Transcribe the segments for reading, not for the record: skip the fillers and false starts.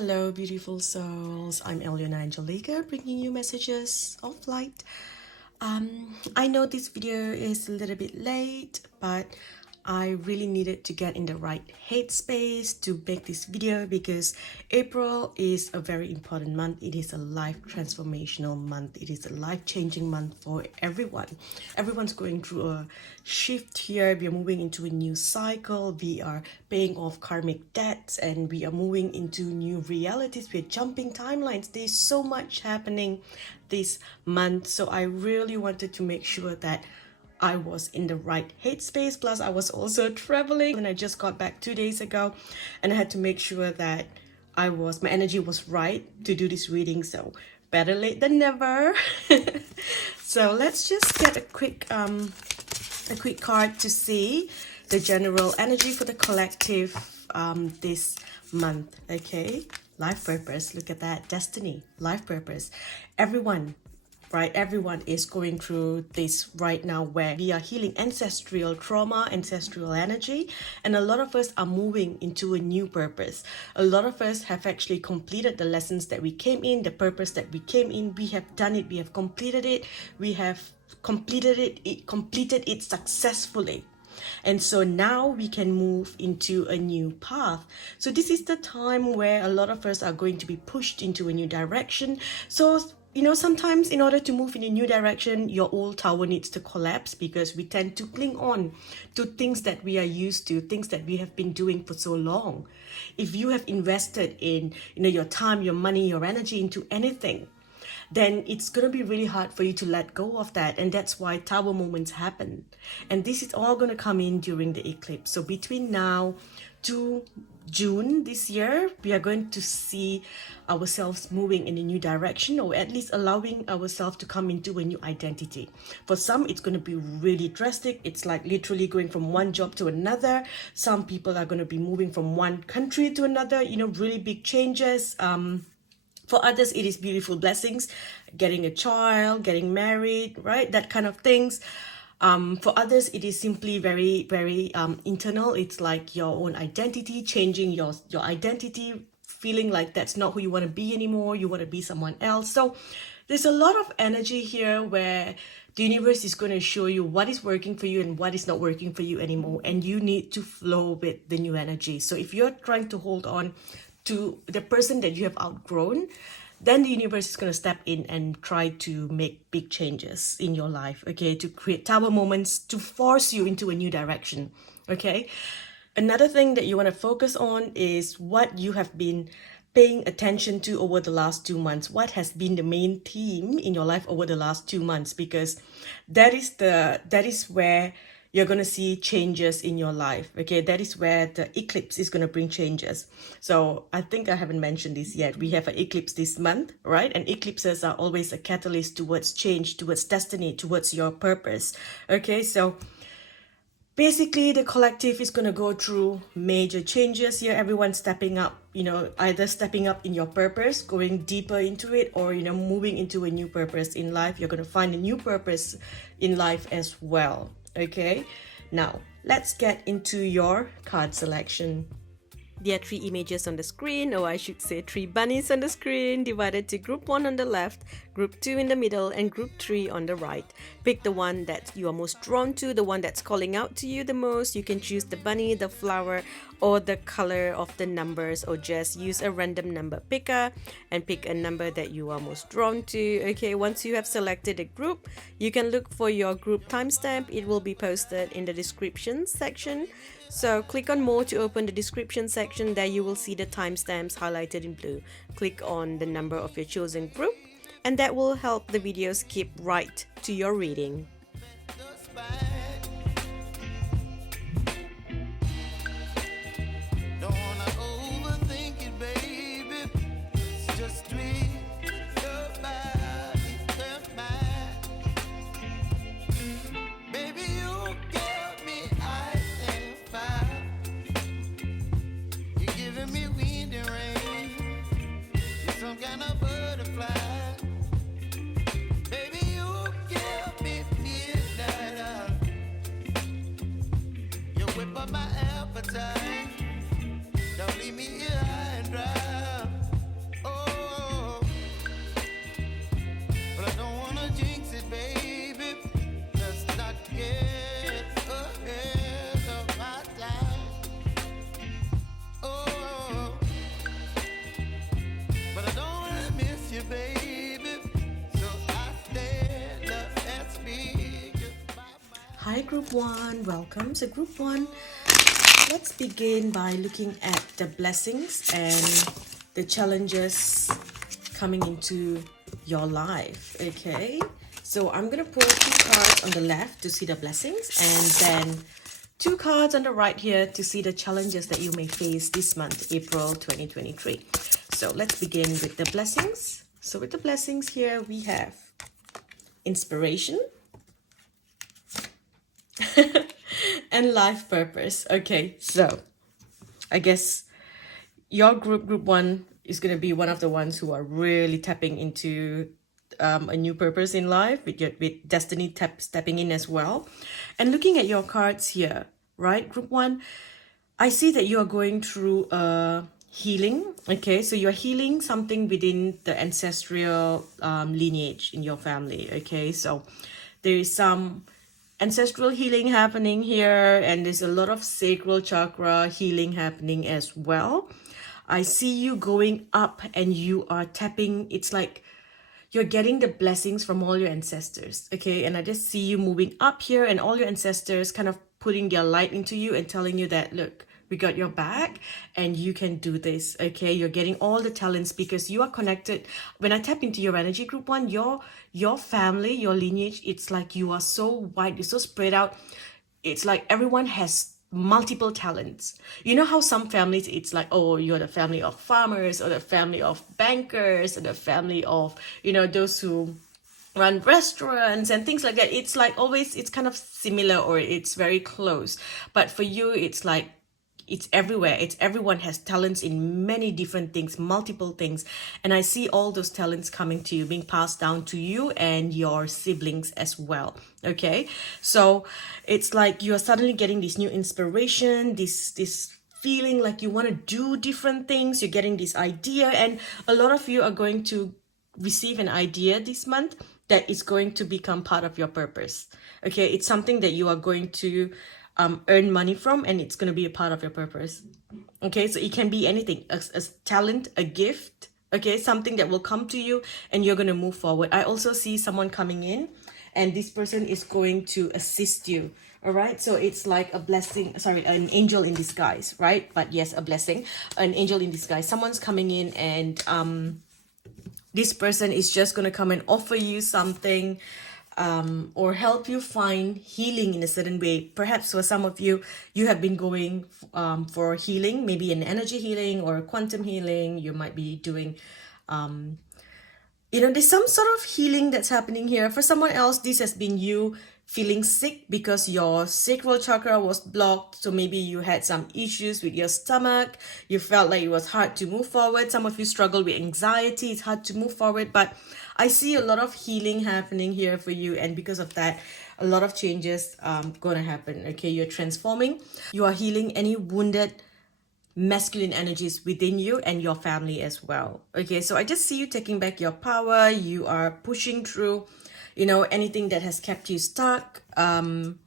Hello, beautiful souls. I'm Alyonna Angelica, bringing you messages of light. I know this video is a little bit late, but I really needed to get in the right headspace to make this video because April is a very important month. It is a life transformational month. It is a life-changing month for everyone. Everyone's going through a shift here. We are moving into a new cycle. We are paying off karmic debts and we are moving into new realities. We're jumping timelines. There's so much happening this month. So I really wanted to make sure that I was in the right headspace. Plus I was also traveling and I just got back 2 days ago and I had to make sure that my energy was right to do this reading. So better late than never. So let's just get a quick card to see the general energy for the collective this month. Okay, life purpose. Look at that. Destiny, life purpose. Everyone is going through this right now where we are healing ancestral trauma, ancestral energy, and a lot of us are moving into a new purpose. A lot of us have actually completed the lessons that we came in, the purpose that we came in. We have done it, we have completed it, completed it successfully. And so now we can move into a new path. So this is the time where a lot of us are going to be pushed into a new direction. So sometimes in order to move in a new direction, your old tower needs to collapse because we tend to cling on to things that we are used to, things that we have been doing for so long. If you have invested in, your time, your money, your energy into anything, then it's going to be really hard for you to let go of that. And that's why tower moments happen. And this is all going to come in during the eclipse. So between now to June this year, we are going to see ourselves moving in a new direction, or at least allowing ourselves to come into a new identity. For some, it's going to be really drastic. It's like literally going from one job to another. Some people are going to be moving from one country to another, really big changes. For others, it is beautiful blessings, getting a child, getting married, right? That kind of things. For others, it is simply very, very internal. It's like your own identity, changing your identity, feeling like that's not who you want to be anymore. You want to be someone else. So there's a lot of energy here where the universe is going to show you what is working for you and what is not working for you anymore. And you need to flow with the new energy. So if you're trying to hold on to the person that you have outgrown, then the universe is going to step in and try to make big changes in your life, okay, to create tower moments, to force you into a new direction, okay? Another thing that you want to focus on is what you have been paying attention to over the last 2 months. What has been the main theme in your life over the last 2 months? Because that is where you're going to see changes in your life, okay? That is where the eclipse is going to bring changes. So I think I haven't mentioned this yet. We have an eclipse this month, right? And eclipses are always a catalyst towards change, towards destiny, towards your purpose, okay? So basically, the collective is going to go through major changes here. Everyone's stepping up, either stepping up in your purpose, going deeper into it, or, moving into a new purpose in life. You're going to find a new purpose in life as well. Okay, now let's get into your card selection. There are 3 images on the screen, or I should say 3 bunnies on the screen, divided to group 1 on the left, group 2 in the middle, and group 3 on the right. Pick the one that you are most drawn to, the one that's calling out to you the most. You can choose the bunny, the flower, or the color of the numbers, or just use a random number picker and pick a number that you are most drawn to. Okay, once you have selected a group, you can look for your group timestamp. It will be posted in the description section. So click on more to open the description section. There you will see the timestamps highlighted in blue. Click on the number of your chosen group, and that will help the video skip right to your reading. Don't leave me here high and dry. Hi Group 1, welcome. So Group 1, let's begin by looking at the blessings and the challenges coming into your life, okay? So I'm going to pull 2 cards on the left to see the blessings, and then 2 cards on the right here to see the challenges that you may face this month, April 2023. So let's begin with the blessings. So with the blessings here, we have inspiration and life purpose. Okay, so I guess your group 1 is going to be one of the ones who are really tapping into a new purpose in life, with destiny stepping in as well. And looking at your cards here, right, Group 1, I see that you are going through a healing. Okay, so you're healing something within the ancestral lineage in your family. Okay, so there is some ancestral healing happening here, and there's a lot of sacral chakra healing happening as well. I see you going up and you are tapping. It's like you're getting the blessings from all your ancestors, okay? And I just see you moving up here and all your ancestors kind of putting their light into you and telling you that, look, we got your back and you can do this, okay? You're getting all the talents because you are connected. When I tap into your energy, Group 1, your family, your lineage, it's like you are so wide, you're so spread out. It's like everyone has multiple talents. You know how some families, it's like, oh, you're the family of farmers or the family of bankers or the family of, you know, those who run restaurants and things like that. It's like always, it's kind of similar or it's very close. But for you, it's like, it's everywhere. It's everyone has talents in many different things, multiple things. And I see all those talents coming to you, being passed down to you and your siblings as well. Okay. So it's like you're suddenly getting this new inspiration, this feeling like you want to do different things. You're getting this idea, and a lot of you are going to receive an idea this month that is going to become part of your purpose. Okay. It's something that you are going to earn money from, and it's going to be a part of your purpose. Okay, so it can be anything, a talent, a gift, okay, something that will come to you and you're going to move forward. I also see someone coming in and this person is going to assist you. All right, so it's like a blessing, sorry, an angel in disguise, right? But yes, a blessing, an angel in disguise. Someone's coming in and this person is just going to come and offer you something, or help you find healing in a certain way. Perhaps for some of you, you have been going for healing, maybe an energy healing or quantum healing. You might be doing, there's some sort of healing that's happening here. For someone else, this has been you feeling sick because your sacral chakra was blocked. So maybe you had some issues with your stomach. You felt like it was hard to move forward. Some of you struggle with anxiety. It's hard to move forward. But I see a lot of healing happening here for you. And because of that, a lot of changes going to happen. Okay, you're transforming. You are healing any wounded masculine energies within you and your family as well. Okay, so I just see you taking back your power. You are pushing through anything that has kept you stuck, and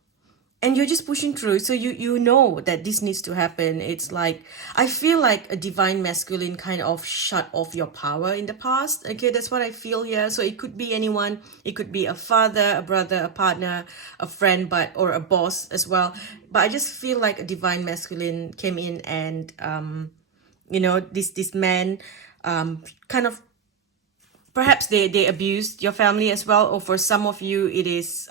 you're just pushing through. So you know that this needs to happen. It's like, I feel like a divine masculine kind of shut off your power in the past. Okay, that's what I feel here. So it could be anyone. It could be a father, a brother, a partner, a friend, or a boss as well. But I just feel like a divine masculine came in and this man kind of, perhaps they abused your family as well, or for some of you it is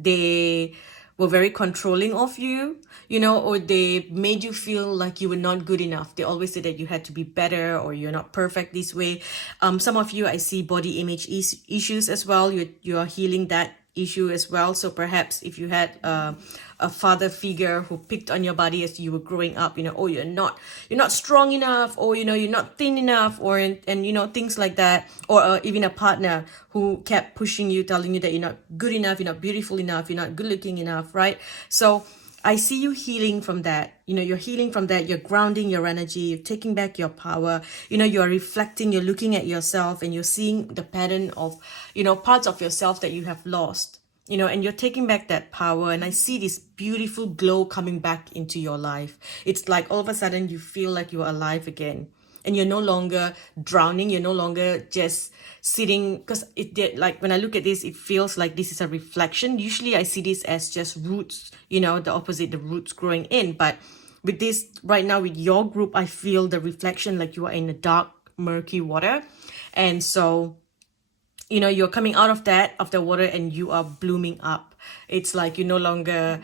they were very controlling of you, or they made you feel like you were not good enough. They always say that you had to be better or you're not perfect this way. Some of you, I see body image issues as well. You are healing that issue as well. So perhaps if you had a father figure who picked on your body as you were growing up, oh, you're not strong enough, or you're not thin enough, or and things like that, or even a partner who kept pushing you, telling you that you're not good enough, you're not beautiful enough, you're not good looking enough, right? So I see you healing from that. You're healing from that. You're grounding your energy. You're taking back your power. You're reflecting. You're looking at yourself and you're seeing the pattern of, parts of yourself that you have lost, and you're taking back that power. And I see this beautiful glow coming back into your life. It's like all of a sudden you feel like you're alive again. and you're no longer drowning. You're no longer just sitting, because it did, like when I look at this, it feels like this is a reflection. Usually I see this as just roots, you know, the opposite, the roots growing in. But with this right now, with your group, I feel the reflection like you are in a dark, murky water. And so, you know, you're coming out of the water and you are blooming up. It's like you no longer,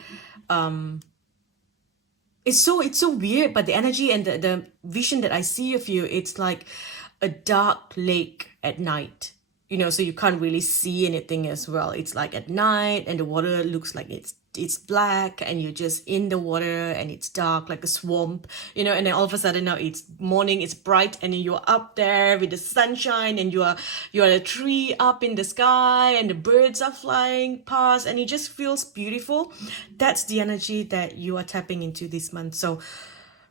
it's so weird, but the energy and the vision that I see of you, it's like a dark lake at night, you know, so you can't really see anything as well. It's like at night and the water looks like it's black, and you're just in the water and it's dark like a swamp, you know, and then all of a sudden now it's morning, it's bright, and then you're up there with the sunshine, and you're a tree up in the sky, and the birds are flying past, and it just feels beautiful. That's the energy that you are tapping into this month. So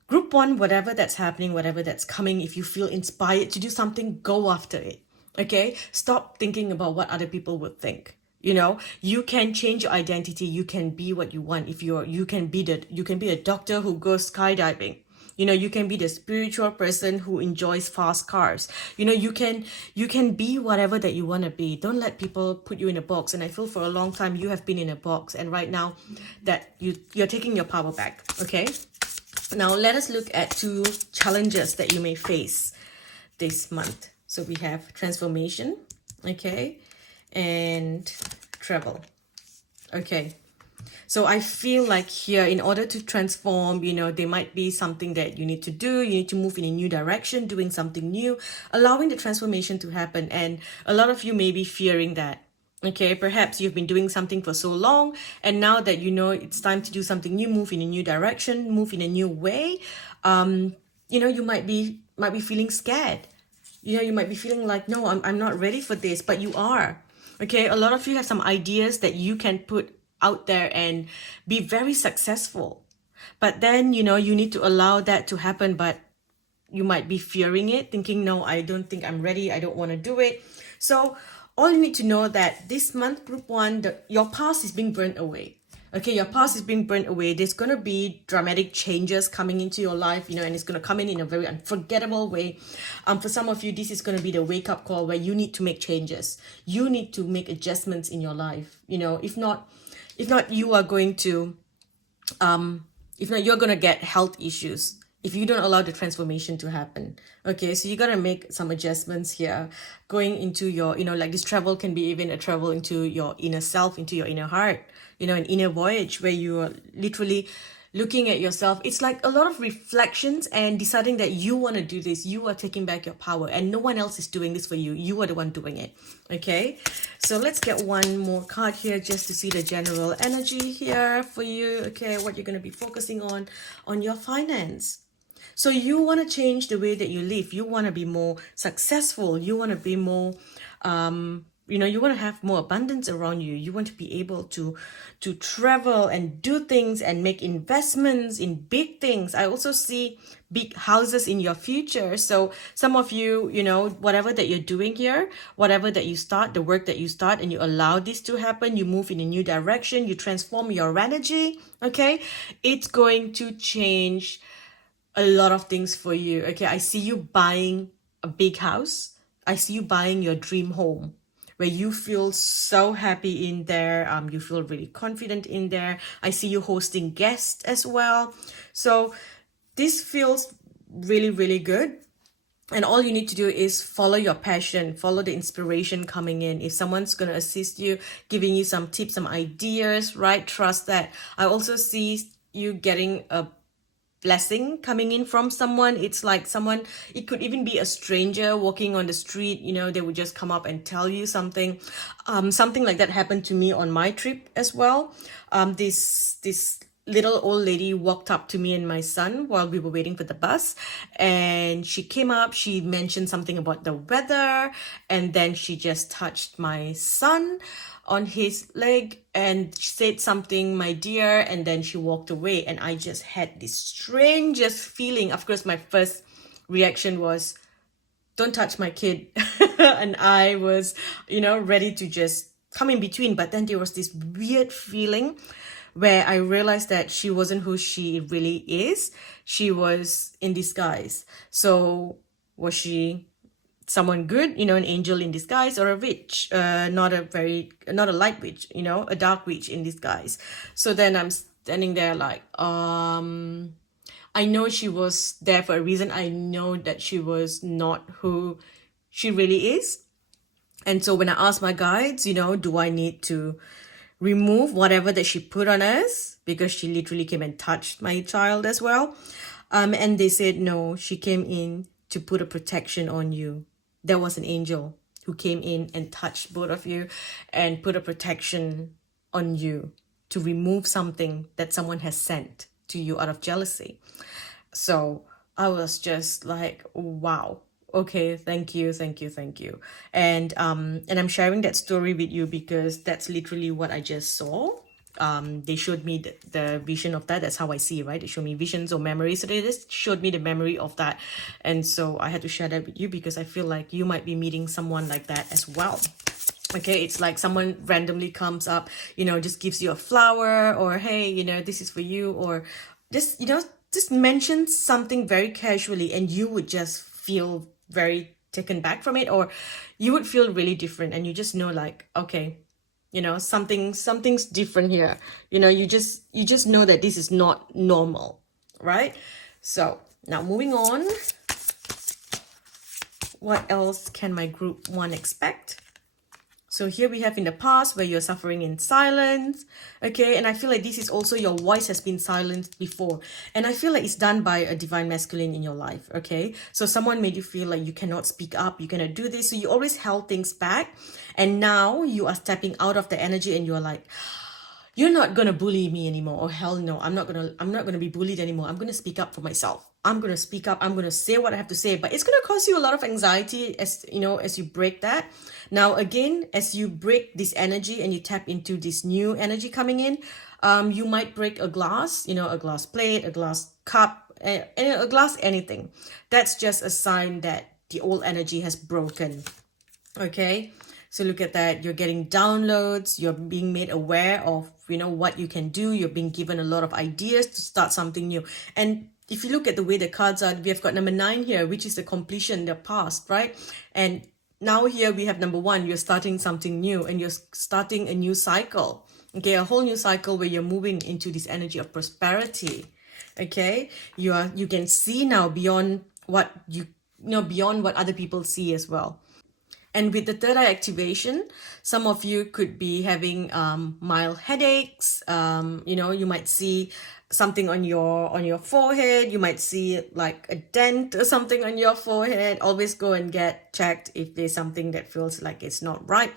group one, whatever that's happening, whatever that's coming, if you feel inspired to do something, go after it. Okay, stop thinking about what other people would think. You know, you can change your identity. You can be what you want. If you can be a doctor who goes skydiving. You know, you can be the spiritual person who enjoys fast cars. You know, you can be whatever that you want to be. Don't let people put you in a box. And I feel for a long time you have been in a box, and right now that you're taking your power back. Okay, now let us look at 2 challenges that you may face this month. So we have transformation, okay, and travel. Okay, so I feel like here, in order to transform, you know, there might be something that you need to do. You need to move in a new direction, doing something new, allowing the transformation to happen. And a lot of you may be fearing that. Okay, perhaps you've been doing something for so long, and now that you know it's time to do something new, move in a new direction, move in a new way, you know, you might be feeling scared. You know, you might be feeling like, no, I'm not ready for this, but you are. Okay, a lot of you have some ideas that you can put out there and be very successful. But then, you know, you need to allow that to happen, but you might be fearing it, thinking, no, I don't think I'm ready. I don't want to do it. So all you need to know that this month, group one, your past is being burnt away. Okay, your past is being burnt away. There's going to be dramatic changes coming into your life, you know, and it's going to come in a very unforgettable way. For some of you, this is going to be the wake-up call where you need to make changes. You need to make adjustments in your life. You know, if not, you are going to, if not, you're going to get health issues if you don't allow the transformation to happen. Okay, so you got to make some adjustments here, going into your, you know, like this travel can be even a travel into your inner self, into your inner heart, you know, an inner voyage where you are literally looking at yourself. It's like a lot of reflections and deciding that you want to do this. You are taking back your power, and no one else is doing this for you. You are the one doing it. Okay, so let's get one more card here just to see the general energy here for you. Okay, what you're going to be focusing on your finance. So you want to change the way that you live. You want to be more successful. You want to be more, you know, you want to have more abundance around you. You want to be able to travel and do things and make investments in big things. I also see big houses in your future. So some of you, you know, whatever that you're doing here, whatever that you start, the work that you start, and you allow this to happen, you move in a new direction, you transform your energy, okay? It's going to change a lot of things for you. Okay, I see you buying a big house. I see you buying your dream home where you feel so happy in there. You feel really confident in there. I see you hosting guests as well. So this feels really, really good. And all you need to do is follow your passion, follow the inspiration coming in. If someone's going to assist you, giving you some tips, some ideas, right? Trust that. I also see you getting a blessing coming in from someone. It's like someone, it could even be a stranger walking on the street, you know, they would just come up and tell you something. Something like that happened to me on my trip as well. This little old lady walked up to me and my son while we were waiting for the bus, and she came up, she mentioned something about the weather, and then she just touched my son on his leg and said something, my dear, and then she walked away. And I just had this strangest feeling. Of course, my first reaction was, don't touch my kid. And I was, you know, ready to just come in between. But then there was this weird feeling where I realized that she wasn't who she really is. She was in disguise. So Was she someone good, an angel in disguise, or a witch, not a light witch, a dark witch in disguise? So then I'm standing there like, I know she was there for a reason. I know that she was not who she really is. And so when I asked my guides, do I need to remove whatever that she put on us? Because she literally came and touched my child as well. And they said, no, she came in to put a protection on you. There was an angel who came in and touched both of you and put a protection on you to remove something that someone has sent to you out of jealousy. So I was just like, wow. Okay, thank you. And I'm sharing that story with you because that's literally what I just saw. They showed me the vision of that. That's how I see it, right? They showed me visions or memories. So they just showed me the memory of that. And so I had to share that with you because I feel like you might be meeting someone like that as well. Okay, it's like someone randomly comes up, just gives you a flower, or hey, this is for you, or just, just mentions something very casually, and you would just feel very taken back from it, or you would feel really different, and you just know like, okay, something's different here. You just know that this is not normal, right? So now moving on, what else can my group 1 expect? So here we have in the past where you're suffering in silence, okay? And I feel like this is also your voice has been silenced before. And I feel like it's done by a divine masculine in your life, okay? So someone made you feel like you cannot speak up, you cannot do this. So you always held things back. And now you are stepping out of the energy and you're like, you're not going to bully me anymore. Or hell no, I'm not going to be bullied anymore. I'm going to speak up for myself. I'm going to speak up. I'm going to say what I have to say, but it's going to cause you a lot of anxiety as you break that. Now, again, as you break this energy and you tap into this new energy coming in, you might break a glass, a glass plate, a glass cup, a glass anything. That's just a sign that the old energy has broken. Okay. So look at that. You're getting downloads. You're being made aware of, what you can do. You're being given a lot of ideas to start something new. And if you look at the way the cards are, we have got number 9 here, which is the completion, the past, right? And now here we have number 1, you're starting something new and you're starting a new cycle. Okay, a whole new cycle where you're moving into this energy of prosperity. Okay, you can see now beyond what beyond what other people see as well. And with the third eye activation, some of you could be having mild headaches. You might see something on your forehead. You might see like a dent or something on your forehead. Always go and get checked if there's something that feels like it's not right.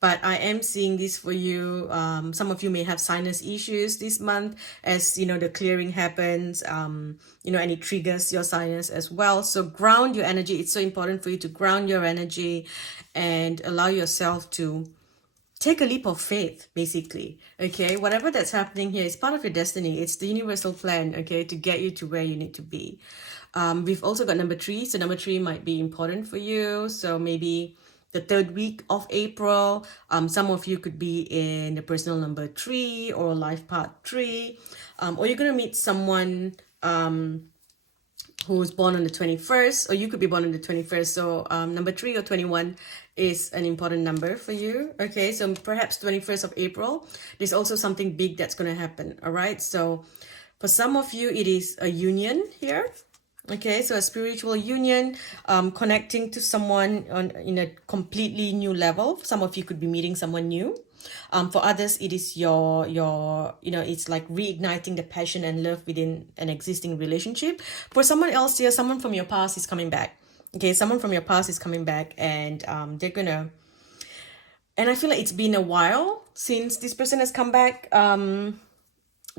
But I am seeing this for you. Some of you may have sinus issues this month as, the clearing happens, and it triggers your sinus as well. So ground your energy. It's so important for you to ground your energy and allow yourself to take a leap of faith, basically. Okay, whatever that's happening here is part of your destiny. It's the universal plan, okay, to get you to where you need to be. We've also got number 3. So number 3 might be important for you. So maybe the 3rd week of April, some of you could be in the personal number 3 or life path 3, or you're going to meet someone who's born on the 21st, or you could be born on the 21st. So number 3 or 21 is an important number for you. Okay, so perhaps 21st of April, there's also something big that's going to happen. All right, so for some of you, it is a union here. Okay, so a spiritual union, connecting to someone in a completely new level. Some of you could be meeting someone new. For others, it is your it's like reigniting the passion and love within an existing relationship. For someone else here, someone from your past is coming back. Okay, someone from your past is coming back, and they're gonna. And I feel like it's been a while since this person has come back.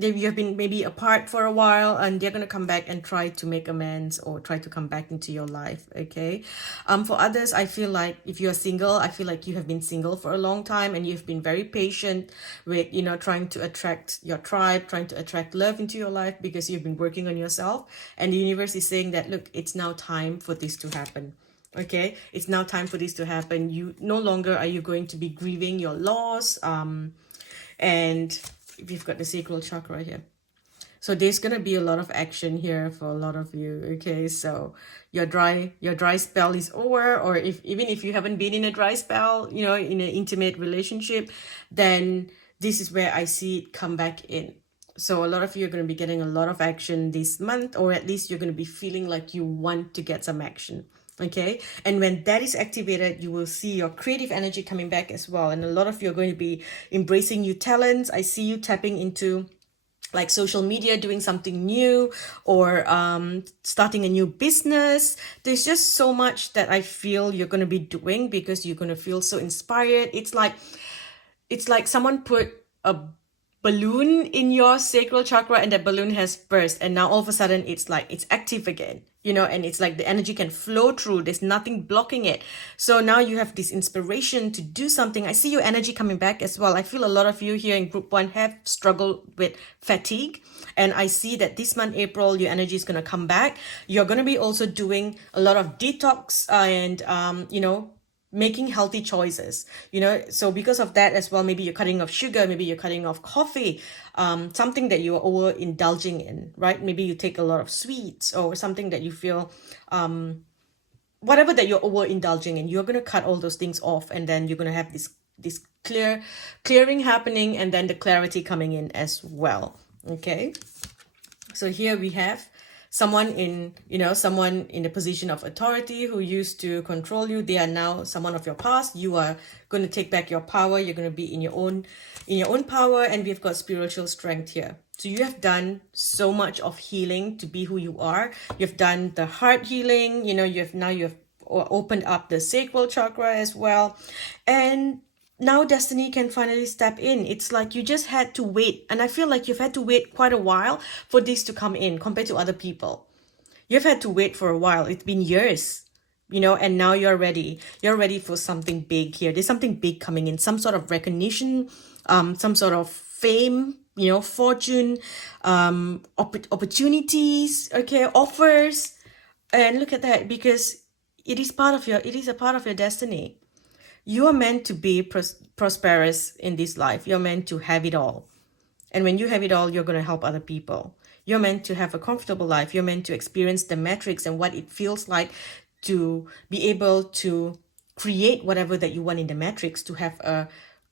You have been maybe apart for a while, and they're going to come back and try to make amends or try to come back into your life. Okay. For others, I feel like if you are single, I feel like you have been single for a long time and you've been very patient with, trying to attract your tribe, trying to attract love into your life because you've been working on yourself. And the universe is saying that, look, it's now time for this to happen. Okay. It's now time for this to happen. You no longer are you going to be grieving your loss. And we've got the sacral chakra here. So So there's going to be a lot of action here for a lot of you. Okay, so your dry spell is over, or even if you haven't been in a dry spell, in an intimate relationship, then this is where I see it come back in. So a lot of you are going to be getting a lot of action this month, or at least you're going to be feeling like you want to get some action. Okay, and when that is activated, you will see your creative energy coming back as well. And a lot of you are going to be embracing new talents. I see you tapping into like social media, doing something new, or starting a new business. There's just so much that I feel you're going to be doing, because you're going to feel so inspired. It's like someone put a balloon in your sacral chakra, and that balloon has burst, and now all of a sudden it's active again, and it's like the energy can flow through. There's nothing blocking it. So now you have this inspiration to do something. I see your energy coming back as well. I feel a lot of you here in group 1 have struggled with fatigue, and I see that this month, April, your energy is going to come back. You're going to be also doing a lot of detox and making healthy choices, so because of that as well, maybe you're cutting off sugar, maybe you're cutting off coffee, something that you're overindulging in, right? Maybe you take a lot of sweets, or something that you feel, whatever that you're overindulging in, you're going to cut all those things off, and then you're going to have this clearing happening, and then the clarity coming in as well. Okay, so here we have someone in the position of authority who used to control you. They are now someone of your past. You are going to take back your power. You're going to be in your own power, and we've got spiritual strength here. So you have done so much of healing to be who you are. You've done the heart healing, you have opened up the sacral chakra as well, and now destiny can finally step in. It's like you just had to wait. And I feel like you've had to wait quite a while for this to come in compared to other people. You've had to wait for a while. It's been years, and now you're ready. You're ready for something big here. There's something big coming in, some sort of recognition, some sort of fame, fortune, opportunities, okay, offers. And look at that, because it is a part of your destiny. You are meant to be prosperous in this life. You're meant to have it all. And when you have it all, you're going to help other people. You're meant to have a comfortable life. You're meant to experience the matrix and what it feels like to be able to create whatever that you want in the matrix, to have a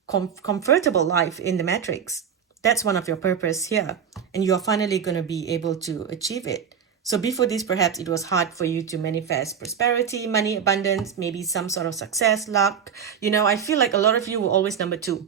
comfortable life in the matrix. That's one of your purpose here. And you're finally going to be able to achieve it. So before this, perhaps it was hard for you to manifest prosperity, money, abundance, maybe some sort of success, luck. I feel like a lot of you were always number 2.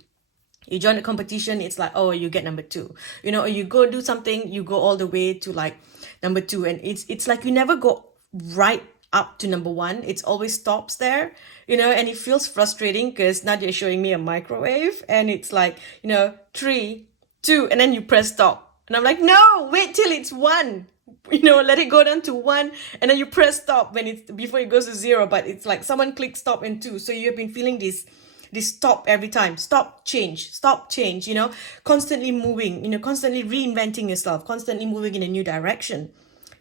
You join a competition, it's like, oh, you get number 2. Or you go do something, you go all the way to like number 2. And it's like you never go right up to number 1. It's always stops there, and it feels frustrating, because now they're showing me a microwave, and it's like, 3, 2, and then you press stop. And I'm like, no, wait till it's 1. Let it go down to 1, and then you press stop before it goes to 0. But it's like someone clicks stop and 2. So you've been feeling this stop every time. Stop, change, constantly moving, constantly reinventing yourself, constantly moving in a new direction.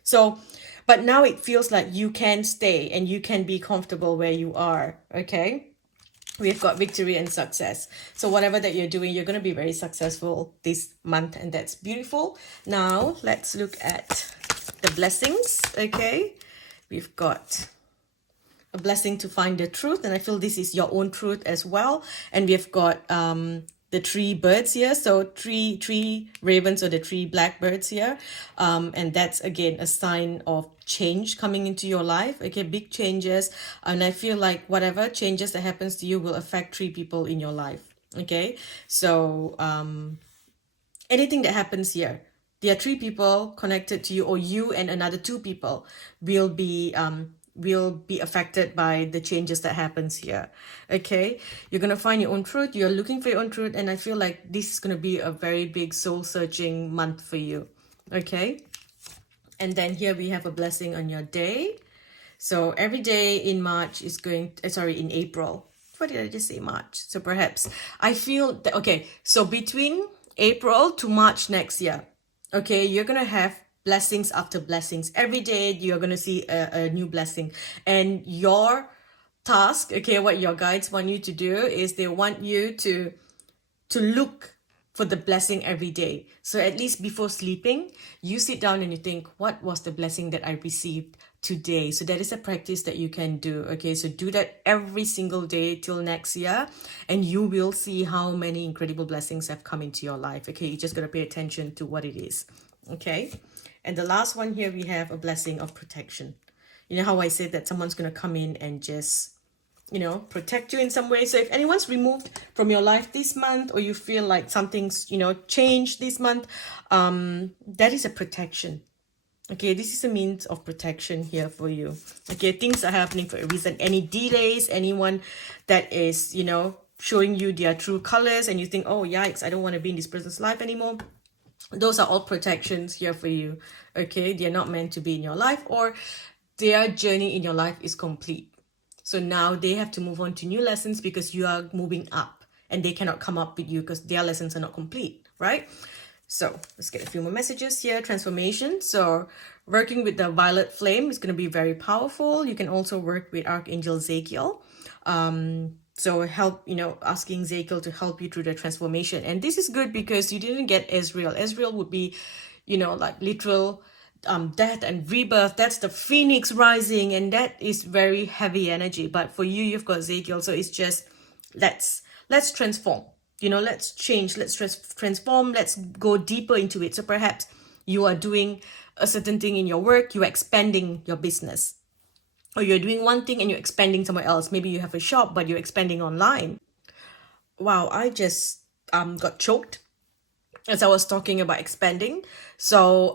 So, but now it feels like you can stay and you can be comfortable where you are. Okay. We've got victory and success. So whatever that you're doing, you're going to be very successful this month, and that's beautiful. Now let's look at the blessings. Okay, we've got a blessing to find the truth, and I feel this is your own truth as well. And we've got the 3 birds here, so three ravens, or the 3 blackbirds here, and that's again a sign of change coming into your life. Okay, big changes. And I feel like whatever changes that happens to you will affect 3 people in your life. Okay, so anything that happens here, there are 3 people connected to you, or you and another 2 people will be affected by the changes that happens here. Okay, you're going to find your own truth. You're looking for your own truth, and I feel like this is going to be a very big soul searching month for you. Okay, and then here we have a blessing on your day. So every day in March is in April. What did I just say? March. So perhaps I feel that, okay, so between April to March next year, okay, you're going to have blessings after blessings. Every day you're going to see a new blessing. And your task, okay, what your guides want you to do is they want you to look for the blessing every day. So at least before sleeping, you sit down and you think, what was the blessing that I received today? So that is a practice that you can do. Okay, so do that every single day till next year, and you will see how many incredible blessings have come into your life. Okay, you just got to pay attention to what it is. Okay, and the last one here, we have a blessing of protection. You know how I said that someone's going to come in and just, you know, protect you in some way. So if anyone's removed from your life this month, or you feel like something's, you know, changed this month, that is a protection. Okay, this is a means of protection here for you. Okay, things are happening for a reason. Any delays, anyone that is, you know, showing you their true colors and you think, oh, yikes, I don't want to be in this person's life anymore. Those are all protections here for you. Okay, they're not meant to be in your life, or their journey in your life is complete. So now they have to move on to new lessons because you are moving up, and they cannot come up with you because their lessons are not complete, right? So let's get a few more messages here. Transformation. So working with the violet flame is going to be very powerful. You can also work with Archangel Zachiel. So help, you know, asking Zachiel to help you through the transformation. And this is good because you didn't get Ezreal. Ezreal would be, you know, like literal death and rebirth. That's the phoenix rising, and that is very heavy energy. But for you, you've got Zachiel. So it's just, let's transform. You know, let's change, let's transform, let's go deeper into it. So perhaps you are doing a certain thing in your work, you're expanding your business. Or you're doing one thing and you're expanding somewhere else. Maybe you have a shop, but you're expanding online. Wow, I just got choked as I was talking about expanding. So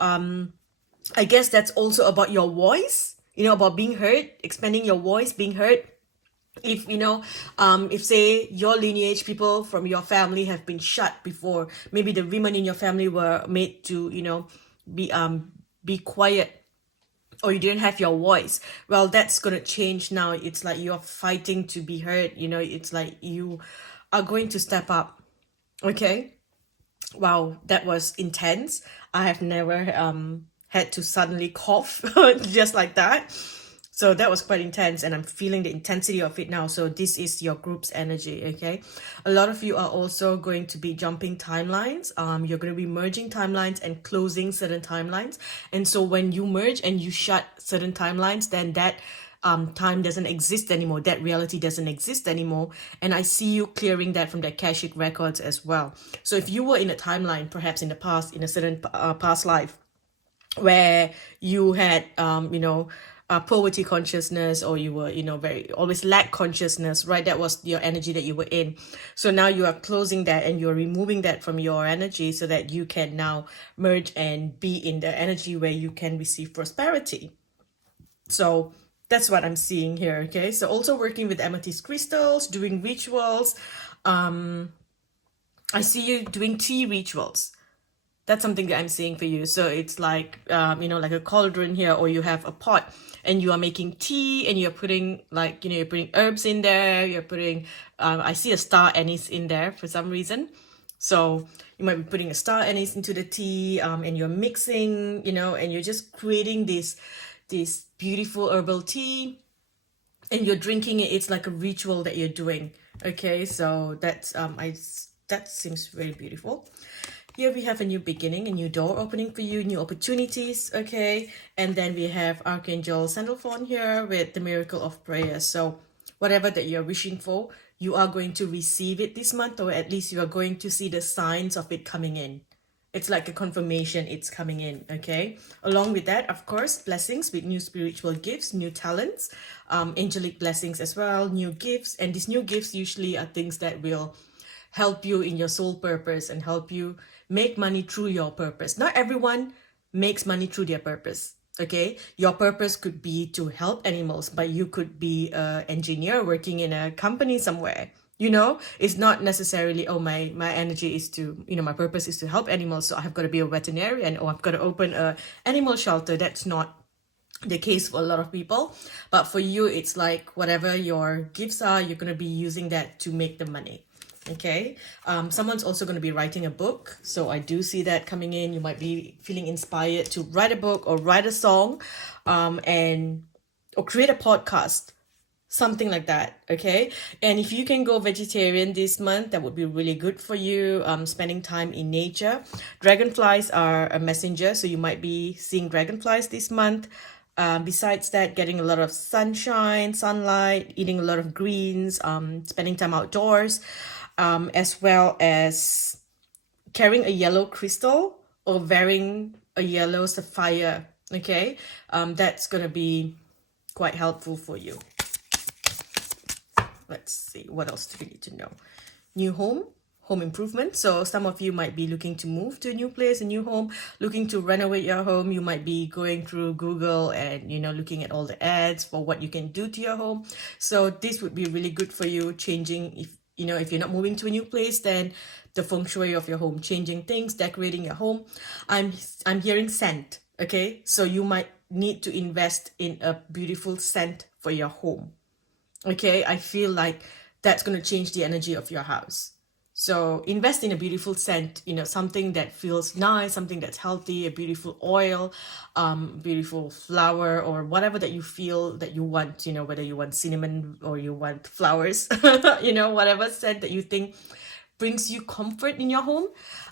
I guess that's also about your voice, you know, about being heard, expanding your voice, being heard. If you know, if say your lineage, people from your family have been shut before, maybe the women in your family were made to, you know, be quiet, or you didn't have your voice. Well, that's gonna change now. It's like you're fighting to be heard. You know, it's like you are going to step up. Okay. Wow, that was intense. I have never had to suddenly cough just like that. So that was quite intense, and I'm feeling the intensity of it now. So this is your group's energy, okay? A lot of you are also going to be jumping timelines. You're going to be merging timelines and closing certain timelines. And so when you merge and you shut certain timelines, then that time doesn't exist anymore. That reality doesn't exist anymore. And I see you clearing that from the Akashic records as well. So if you were in a timeline, perhaps in the past, in a certain past life, where you had, you know, poverty consciousness, or you were, you know, very always lack consciousness, right? That was your energy that you were in. So now you are closing that and you're removing that from your energy so that you can now merge and be in the energy where you can receive prosperity. So that's what I'm seeing here. Okay, so also working with amethyst crystals, doing rituals. I see you doing tea rituals. That's something that I'm seeing for you. So it's like, you know, like a cauldron here, or you have a pot and you are making tea and you're putting, like, you know, you're putting herbs in there. You're putting, I see a star anise in there for some reason. So you might be putting a star anise into the tea, and you're mixing, you know, and you're just creating this beautiful herbal tea, and you're drinking it. It's like a ritual that you're doing. Okay, so that's, that seems very beautiful. Here we have a new beginning, a new door opening for you, new opportunities, okay? And then we have Archangel Sandalphon here with the miracle of prayer. So whatever that you're wishing for, you are going to receive it this month, or at least you are going to see the signs of it coming in. It's like a confirmation it's coming in, okay? Along with that, of course, blessings with new spiritual gifts, new talents, angelic blessings as well, new gifts. And these new gifts usually are things that will help you in your soul purpose and help you make money through your purpose. Not everyone makes money through their purpose, okay? Your purpose could be to help animals, but you could be an engineer working in a company somewhere. You know, it's not necessarily, oh, my energy is to, you know, my purpose is to help animals, so I've got to be a veterinarian, or I've got to open a animal shelter. That's not the case for a lot of people. But for you, it's like whatever your gifts are, you're going to be using that to make the money. Okay, someone's also going to be writing a book. So I do see that coming in. You might be feeling inspired to write a book or write a song, or create a podcast. something like that. Okay, and if you can go vegetarian this month, that would be really good for you. Spending time in nature. Dragonflies are a messenger, so you might be seeing dragonflies this month. Besides that, getting a lot of sunshine, sunlight, eating a lot of greens, spending time outdoors, as well as carrying a yellow crystal or wearing a yellow sapphire. Okay, that's gonna be quite helpful for you. Let's see, what else do we need to know? New home improvement. So some of you might be looking to move to a new place, a new home, looking to renovate your home. You might be going through Google and, you know, looking at all the ads for what you can do to your home. So this would be really good for you, changing, if you know, if you're not moving to a new place, then the feng shui of your home, changing things, decorating your home. I'm hearing scent. Okay, so you might need to invest in a beautiful scent for your home. Okay, I feel like that's going to change the energy of your house. So invest in a beautiful scent, you know, something that feels nice, something that's healthy, a beautiful oil, beautiful flower, or whatever that you feel that you want, you know, whether you want cinnamon or you want flowers, you know, whatever scent that you think brings you comfort in your home.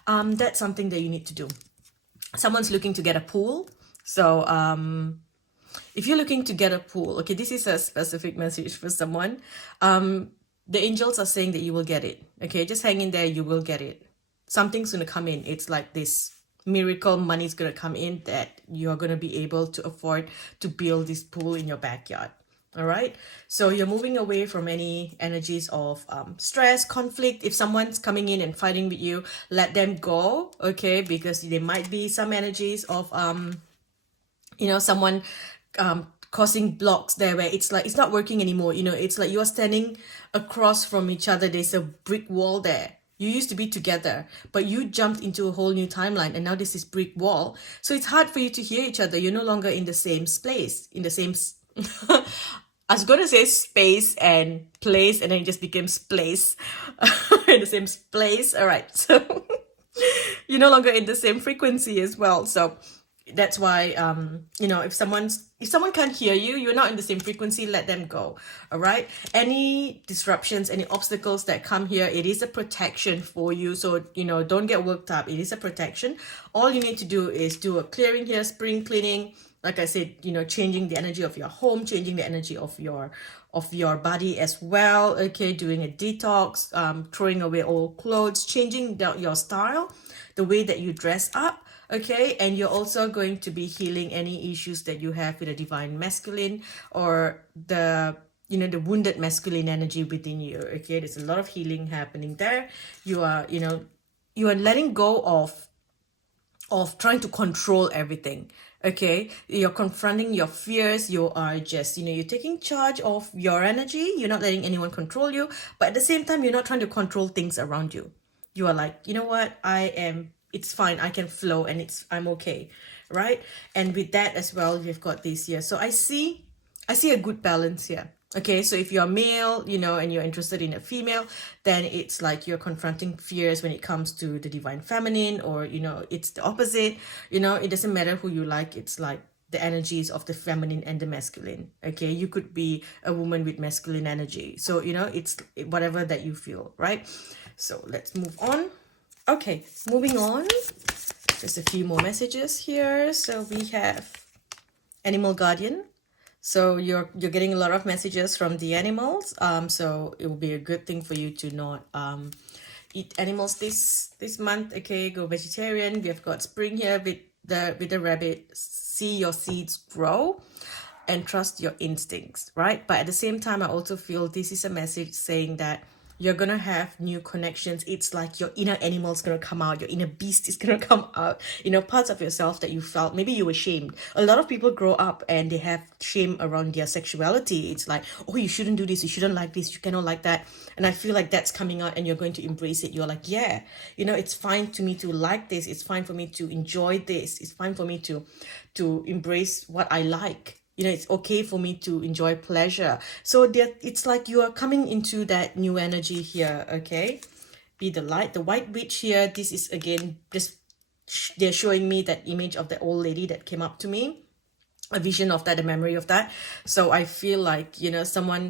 That's something that you need to do. Someone's looking to get a pool. So if you're looking to get a pool, okay, this is a specific message for someone. The angels are saying that you will get it. Okay, just hang in there, you will get it. Something's going to come in. It's like this miracle money's going to come in that you're going to be able to afford to build this pool in your backyard. All right, so you're moving away from any energies of stress, conflict. If someone's coming in and fighting with you, let them go, okay, because there might be some energies of you know, someone causing blocks there where it's like it's not working anymore. You know, it's like you're standing across from each other. There's a brick wall there. You used to be together, but you jumped into a whole new timeline, and now this is brick wall. So it's hard for you to hear each other. You're no longer in the same place, in the same I was going to say space and place, and then it just became place. In the same place. All right. So you're no longer in the same frequency as well. So that's why, you know, if someone can't hear you, you're not in the same frequency, let them go. All right. Any disruptions, any obstacles that come here, it is a protection for you. So, you know, don't get worked up. It is a protection. All you need to do is do a clearing here, spring cleaning. Like I said, you know, changing the energy of your home, changing the energy of your body as well. Okay, doing a detox, throwing away old clothes, changing your style, the way that you dress up. Okay, and you're also going to be healing any issues that you have with the divine masculine or the, you know, the wounded masculine energy within you. Okay, there's a lot of healing happening there. You are, you know, you are letting go of trying to control everything. Okay, you're confronting your fears. You are just, you know, you're taking charge of your energy. You're not letting anyone control you, but at the same time, you're not trying to control things around you. You are like, you know what, it's fine, I can flow, and I'm okay, right? And with that as well, you've got this here. So I see a good balance here. Okay, so if you're male, you know, and you're interested in a female, then it's like you're confronting fears when it comes to the divine feminine, or, you know, it's the opposite. You know, it doesn't matter who you like. It's like the energies of the feminine and the masculine. Okay, you could be a woman with masculine energy. So, you know, it's whatever that you feel, right? So let's move on. Okay, moving on. Just a few more messages here. So we have animal guardian. So you're getting a lot of messages from the animals. So it will be a good thing for you to not eat animals this month. Okay, go vegetarian. We have got spring here with the rabbit. See your seeds grow and trust your instincts, right? But at the same time, I also feel this is a message saying that you're gonna have new connections. It's like your inner animal is gonna come out, your inner beast is gonna come out, you know, parts of yourself that you felt maybe you were shamed. A lot of people grow up and they have shame around their sexuality. It's like, oh, you shouldn't do this, you shouldn't like this, you cannot like that. And I feel like that's coming out and you're going to embrace it. You're like, yeah, you know, it's fine to me to like this, it's fine for me to enjoy this, it's fine for me to embrace what I like. You know, it's okay for me to enjoy pleasure. So it's like you are coming into that new energy here, okay? Be the light. The white witch here, this is again, just they're showing me that image of the old lady that came up to me. a vision of that, a memory of that. So I feel like, you know,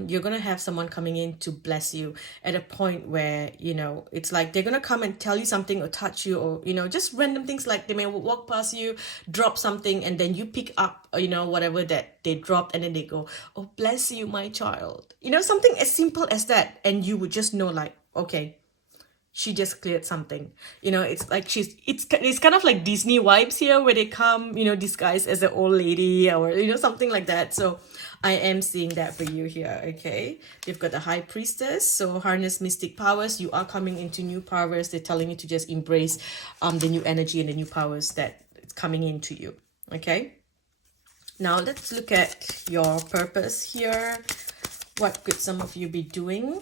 you're gonna have someone coming in to bless you at a point where, you know, it's like they're gonna come and tell you something or touch you, or, you know, just random things, like they may walk past you, drop something, and then you pick up, you know, whatever that they dropped, and then they go, oh, bless you, my child, you know, something as simple as that. And you would just know, like, okay, she just cleared something. You know, it's like it's kind of like Disney vibes here, where they come, you know, disguised as an old lady, or, you know, something like that. So I am seeing that for you here. Okay, you've got the High Priestess, so harness mystic powers. You are coming into new powers. They're telling you to just embrace the new energy and the new powers that it's coming into you. Okay, now let's look at your purpose here. What could some of you be doing?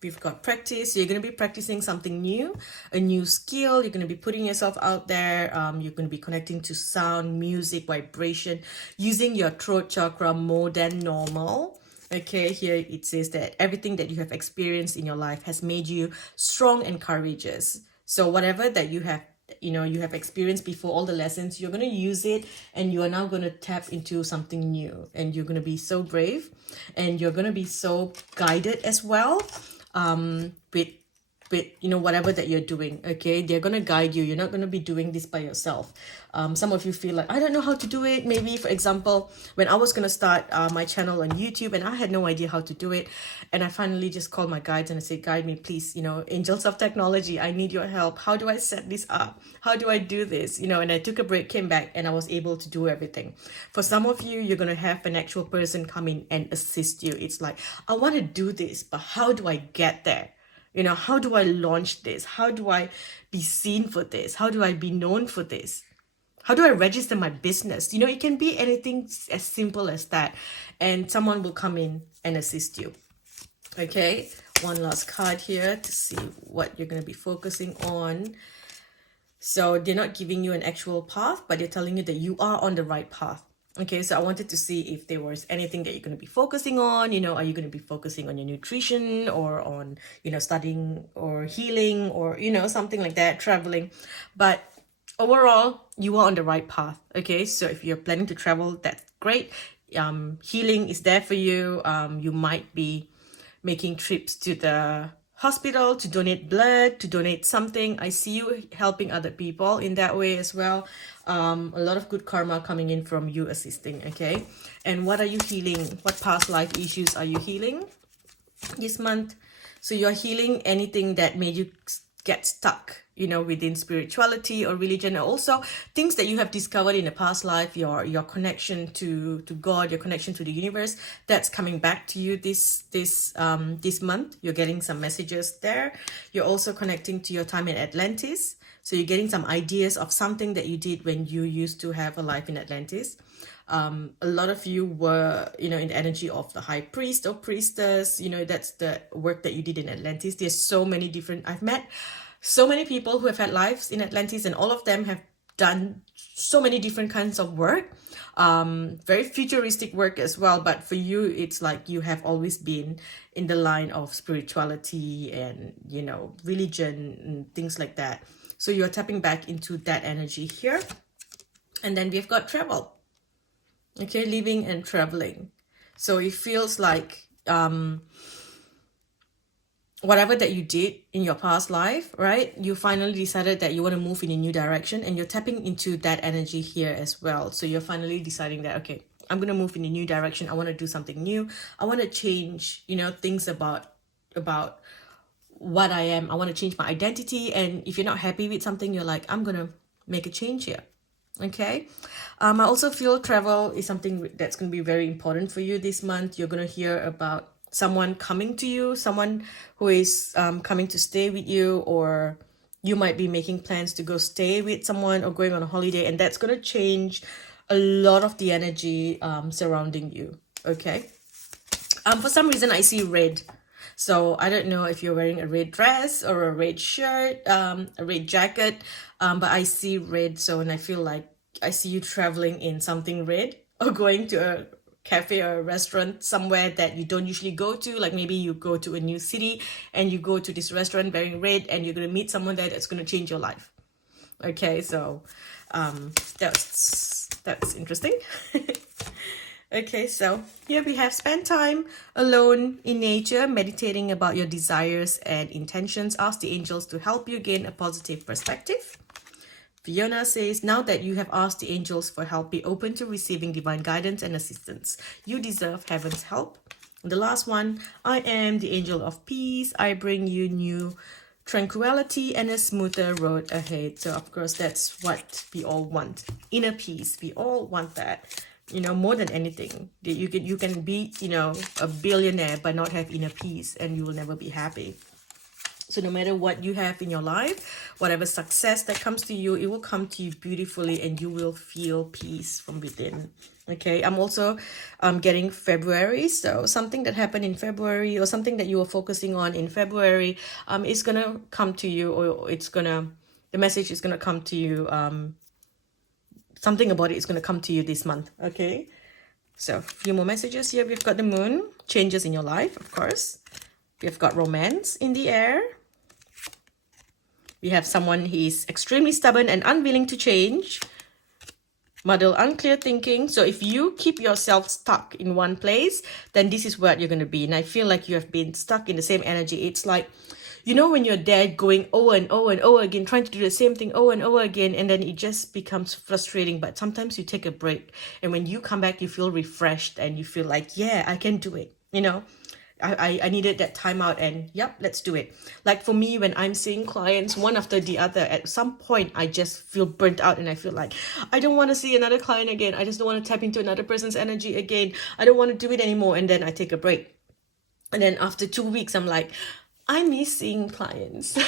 We've got practice. So you're going to be practicing something new, a new skill. You're going to be putting yourself out there. You're going to be connecting to sound, music, vibration, using your throat chakra more than normal. Okay, here it says that everything that you have experienced in your life has made you strong and courageous. So whatever that you have, you know, you have experienced before, all the lessons, you're going to use it, and you are now going to tap into something new, and you're going to be so brave, and you're going to be so guided as well, with you know, whatever that you're doing. Okay, they're going to guide you. You're not going to be doing this by yourself. Some of you feel like, I don't know how to do it. Maybe, for example, when I was going to start my channel on YouTube, and I had no idea how to do it, and I finally just called my guides and I said, guide me, please, you know, angels of technology, I need your help. How do I set this up? How do I do this? You know, and I took a break, came back, and I was able to do everything. For some of you, you're going to have an actual person come in and assist you. It's like, I want to do this, but how do I get there? You know, how do I launch this? How do I be seen for this? How do I be known for this? How do I register my business? You know, it can be anything as simple as that. And someone will come in and assist you. Okay, one last card here to see what you're going to be focusing on. So they're not giving you an actual path, but they're telling you that you are on the right path. Okay, so I wanted to see if there was anything that you're going to be focusing on. You know, are you going to be focusing on your nutrition, or on, you know, studying or healing, or, you know, something like that, traveling. But overall, you are on the right path. Okay, so if you're planning to travel, that's great. Healing is there for you. You might be making trips to the hospital to donate blood, to donate something. I see you helping other people in that way as well. A lot of good karma coming in from you assisting. Okay, and what are you healing? What past life issues are you healing this month? So you're healing anything that made you get stuck, you know, within spirituality or religion, and also things that you have discovered in the past life, your connection to God, your connection to the universe, that's coming back to you this month. You're getting some messages there. You're also connecting to your time in Atlantis, so you're getting some ideas of something that you did when you used to have a life in Atlantis. A lot of you were, you know, in the energy of the high priest or priestess. You know, that's the work that you did in Atlantis. There's so many different, I've met so many people who have had lives in Atlantis, and all of them have done so many different kinds of work, very futuristic work as well. But for you, it's like you have always been in the line of spirituality and, you know, religion and things like that. So you're tapping back into that energy here. And then we've got travel. Okay, living and traveling. So it feels like whatever that you did in your past life, right? You finally decided that you want to move in a new direction, and you're tapping into that energy here as well. So you're finally deciding that, okay, I'm going to move in a new direction. I want to do something new. I want to change, you know, things about what I am. I want to change my identity. And if you're not happy with something, you're like, I'm going to make a change here. Okay. I also feel travel is something that's going to be very important for you this month. You're going to hear about someone coming to you, someone who is coming to stay with you, or you might be making plans to go stay with someone or going on a holiday, and that's going to change a lot of the energy surrounding you. Okay. For some reason, I see red. So I don't know if you're wearing a red dress or a red shirt, a red jacket, but I see red. So, and I feel like I see you traveling in something red, or going to a cafe or a restaurant somewhere that you don't usually go to. Like maybe you go to a new city and you go to this restaurant wearing red, and you're going to meet someone there that's going to change your life. Okay, so that's interesting. Okay, so here we have spend time alone in nature, meditating about your desires and intentions. Ask the angels to help you gain a positive perspective. Fiona says, now that you have asked the angels for help, be open to receiving divine guidance and assistance. You deserve heaven's help. The last one, I am the angel of peace. I bring you new tranquility and a smoother road ahead. So of course, that's what we all want. Inner peace. We all want that. You know, more than anything. You can be, you know, a billionaire but not have inner peace, and you will never be happy. So no matter what you have in your life, whatever success that comes to you, it will come to you beautifully, and you will feel peace from within. Okay, I'm also getting February. So something that happened in February, or something that you were focusing on in February, is gonna come to you, or the message is gonna come to you. Something about it is gonna come to you this month. Okay, so a few more messages here. We've got the moon, changes in your life, of course. We've got romance in the air. We have someone who is extremely stubborn and unwilling to change. Muddle, unclear thinking. So if you keep yourself stuck in one place, then this is what you're going to be. And I feel like you have been stuck in the same energy. It's like, you know, when you're there going over and over and over again, trying to do the same thing over and over again, and then it just becomes frustrating. But sometimes you take a break, and when you come back, you feel refreshed and you feel like, yeah, I can do it. You know, I needed that time out, and yep, let's do it. Like for me, when I'm seeing clients one after the other, at some point I just feel burnt out, and I feel like I don't want to see another client again. I just don't want to tap into another person's energy again. I don't want to do it anymore. And then I take a break. And then after 2 weeks, I'm like, I miss seeing clients.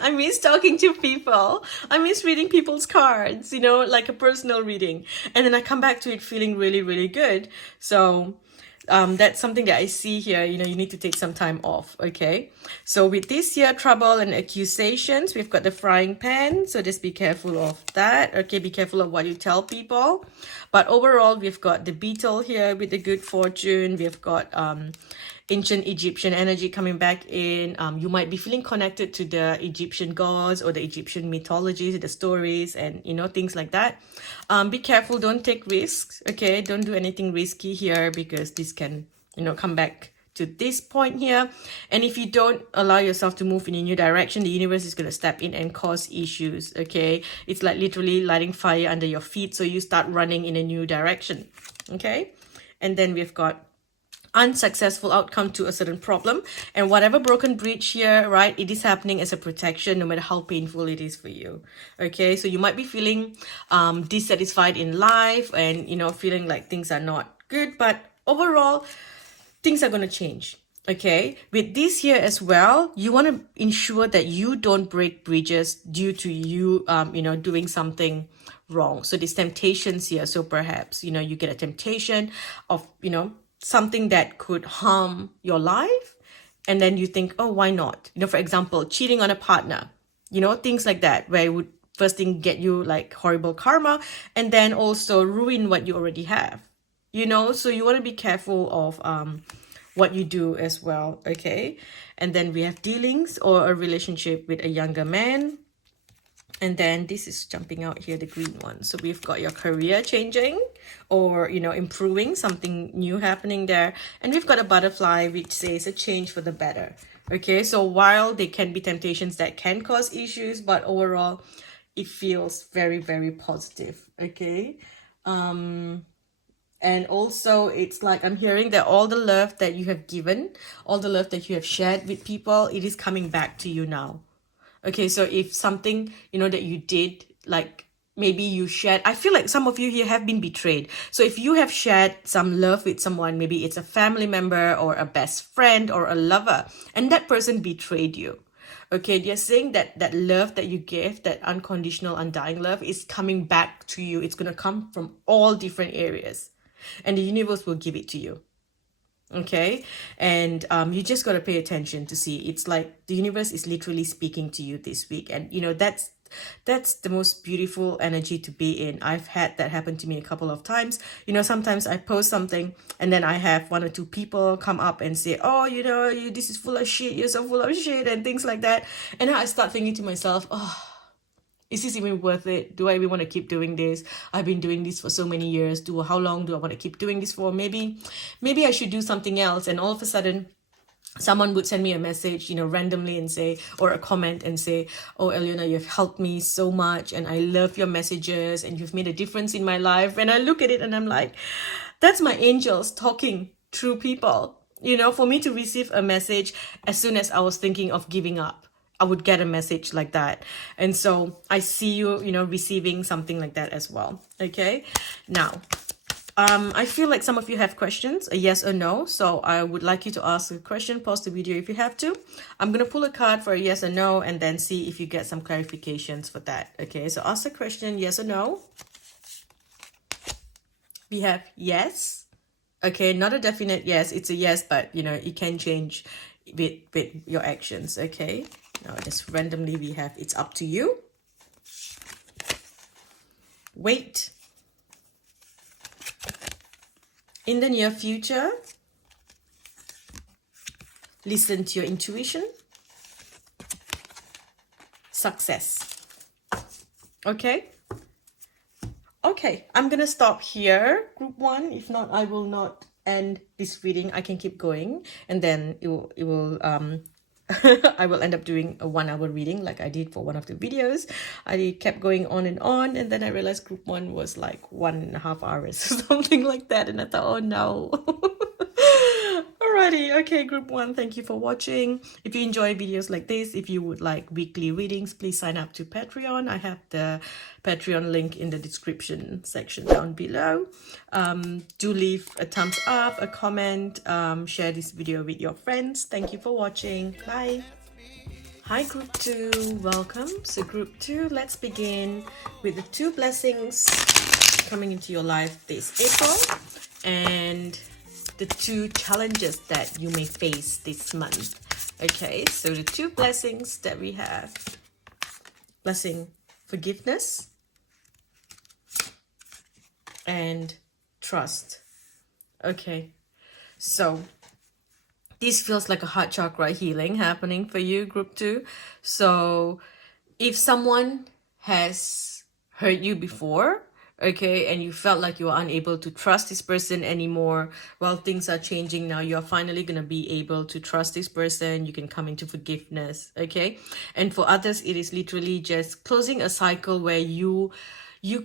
I miss talking to people. I miss reading people's cards, you know, like a personal reading. And then I come back to it feeling really, really good. So that's something that I see here. You know, you need to take some time off. Okay, so with this here, trouble and accusations, we've got the frying pan, so just be careful of that. Okay, be careful of what you tell people. But overall, we've got the beetle here with the good fortune. We've got ancient Egyptian energy coming back in. You might be feeling connected to the Egyptian gods or the Egyptian mythologies, the stories, and you know, things like that. Be careful, don't take risks. Okay, don't do anything risky here, because this can, you know, come back to this point here. And if you don't allow yourself to move in a new direction, the universe is going to step in and cause issues. Okay, it's like literally lighting fire under your feet, so you start running in a new direction. Okay, and then we've got unsuccessful outcome to a certain problem, and whatever broken bridge here, right, it is happening as a protection, no matter how painful it is for you. Okay, so you might be feeling dissatisfied in life, and you know, feeling like things are not good, but overall things are going to change. Okay, with this here as well, you want to ensure that you don't break bridges due to you you know, doing something wrong. So these temptations here, so perhaps, you know, you get a temptation of, you know, something that could harm your life, and then you think, oh, why not? You know, for example, cheating on a partner, you know, things like that, where it would first thing get you like horrible karma, and then also ruin what you already have, you know. So you want to be careful of what you do as well. Okay, and then we have dealings or a relationship with a younger man. And then this is jumping out here, the green one. So we've got your career changing, or, you know, improving, something new happening there. And we've got a butterfly, which says a change for the better. Okay, so while there can be temptations that can cause issues, but overall, it feels very, very positive. Okay. And also it's like I'm hearing that all the love that you have given, all the love that you have shared with people, it is coming back to you now. Okay, so if something, you know, that you did, like maybe you shared, I feel like some of you here have been betrayed. So if you have shared some love with someone, maybe it's a family member or a best friend or a lover, and that person betrayed you. Okay, they're saying that that love that you gave, that unconditional, undying love, is coming back to you. It's going to come from all different areas, and the universe will give it to you. Okay, and you just got to pay attention to see. It's like the universe is literally speaking to you this week, and you know, that's the most beautiful energy to be in. I've had that happen to me a couple of times. You know, sometimes I post something, and then I have 1 or 2 people come up and say, oh, you know, this is full of shit, you're so full of shit, and things like that. And then I start thinking to myself, oh, Is this even worth it? Do I even want to keep doing this? I've been doing this for so many years. How long do I want to keep doing this for? Maybe I should do something else. And all of a sudden, someone would send me a message, randomly and say, or a comment and say, oh, Alyonna, you've helped me so much and I love your messages and you've made a difference in my life. And I look at it and I'm like, that's my angels talking through people. For me to receive a message as soon as I was thinking of giving up, I would get a message like that. And so I see you, receiving something like that as well. Okay. Now, I feel like some of you have questions, a yes or no. So I would like you to ask a question, pause the video if you have to. I'm going to pull a card for a yes or no and then see if you get some clarifications for that. Okay. So ask the question, yes or no. We have yes. Okay. Not a definite yes. It's a yes, but it can change with your actions. Okay. Now, just randomly, we have it's up to you. Wait. In the near future, listen to your intuition. Success. Okay. Okay, I'm going to stop here, group 1. If not, I will not end this reading. I can keep going and then it will I will end up doing a 1-hour reading like I did for one of the videos. I kept going on and then I realized group 1 was like 1.5 hours or something like that. And I thought, oh no. Alrighty, okay, group 1, thank you for watching. If you enjoy videos like this, if you would like weekly readings, please sign up to Patreon. I have the Patreon link in the description section down below. Do leave a thumbs up, a comment, share this video with your friends. Thank you for watching. Bye. Hi group 2, welcome. So group 2, let's begin with the 2 blessings coming into your life this April and the 2 challenges that you may face this month. Okay, so the 2 blessings that we have. Blessing forgiveness and trust. Okay, so this feels like a heart chakra healing happening for you, group 2. So if someone has hurt you before, okay, and you felt like you were unable to trust this person anymore, well, things are changing now. You're finally going to be able to trust this person. You can come into forgiveness, okay? And for others, it is literally just closing a cycle where you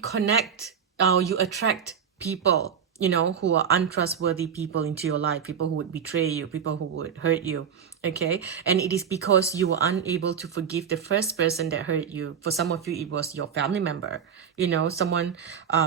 connect, you attract people, who are untrustworthy people into your life, people who would betray you, people who would hurt you, okay? And it is because you were unable to forgive the first person that hurt you. For some of you, it was your family member, someone,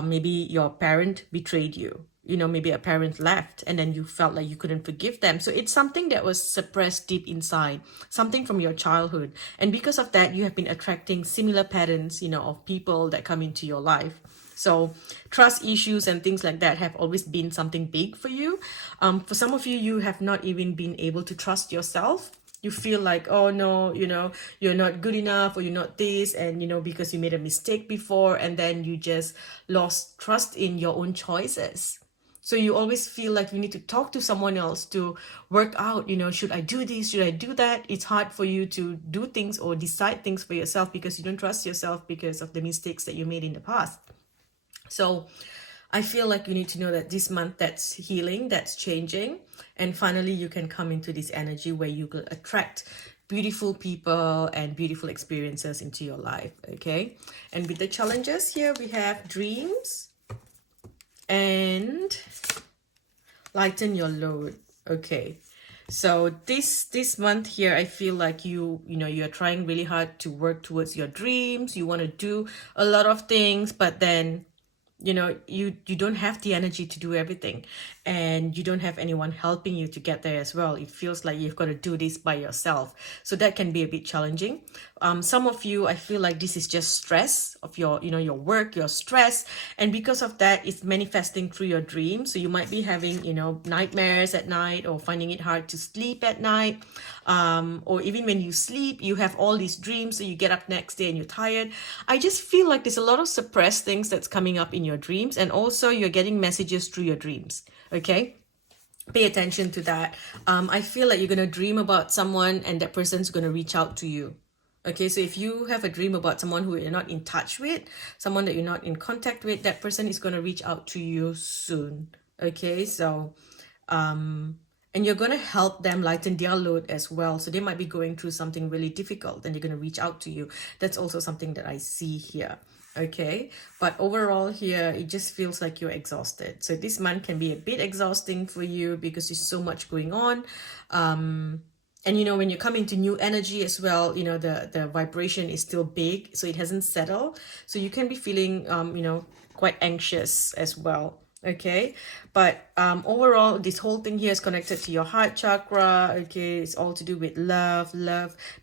maybe your parent betrayed you, maybe a parent left and then you felt like you couldn't forgive them. So it's something that was suppressed deep inside, something from your childhood. And because of that, you have been attracting similar patterns, of people that come into your life. So trust issues and things like that have always been something big for you. For some of you, you have not even been able to trust yourself. You feel like, oh no, you're not good enough or you're not this. And, because you made a mistake before and then you just lost trust in your own choices. So you always feel like you need to talk to someone else to work out, should I do this? Should I do that? It's hard for you to do things or decide things for yourself because you don't trust yourself because of the mistakes that you made in the past. So I feel like you need to know that this month that's healing, that's changing. And finally, you can come into this energy where you will attract beautiful people and beautiful experiences into your life, okay? And with the challenges here, we have dreams and lighten your load, okay? So this month here, I feel like you're trying really hard to work towards your dreams. You want to do a lot of things, but then you don't have the energy to do everything and you don't have anyone helping you to get there as well. It feels like you've got to do this by yourself. So that can be a bit challenging. Some of you, I feel like this is just stress of your, your work, your stress. And because of that, it's manifesting through your dreams. So you might be having, nightmares at night or finding it hard to sleep at night. Or even when you sleep, you have all these dreams. So you get up next day and you're tired. I just feel like there's a lot of suppressed things that's coming up in your dreams. And also you're getting messages through your dreams. Okay. Pay attention to that. I feel like you're going to dream about someone and that person's going to reach out to you. Okay, so if you have a dream about someone who you're not in touch with, someone that you're not in contact with, that person is going to reach out to you soon. Okay, so and you're going to help them lighten their load as well. So they might be going through something really difficult, and they're going to reach out to you. That's also something that I see here. Okay, but overall here it just feels like you're exhausted. So this month can be a bit exhausting for you because there's so much going on. And you know, when you come into new energy as well, you know, the vibration is still big, so it hasn't settled. So you can be feeling you know, quite anxious as well. Okay, but overall this whole thing here is connected to your heart chakra. Okay, it's all to do with love,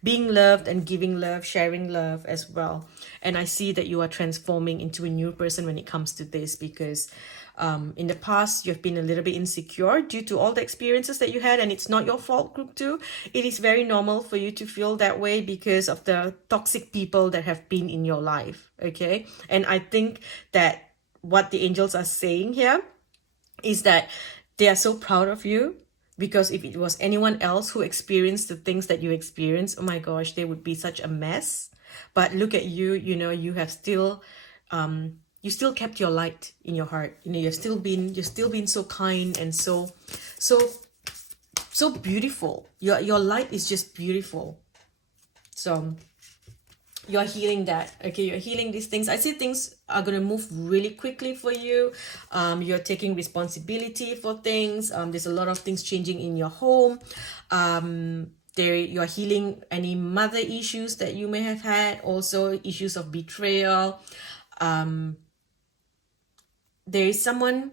being loved and giving love, sharing love as well. And I see that you are transforming into a new person when it comes to this, because in the past you've been a little bit insecure due to all the experiences that you had, and it's not your fault, group 2. It is very normal for you to feel that way because of the toxic people that have been in your life. Okay, and I think that what the angels are saying here is that they are so proud of you, because if it was anyone else who experienced the things that you experienced, oh my gosh, they would be such a mess. But look at you, you know, you have still you still kept your light in your heart. You know, you've still been so kind and so beautiful. Your light is just beautiful. So you're healing that. Okay, you're healing these things. I see things are going to move really quickly for you. You're taking responsibility for things. There's a lot of things changing in your home. You're healing any mother issues that you may have had, also issues of betrayal. There is someone,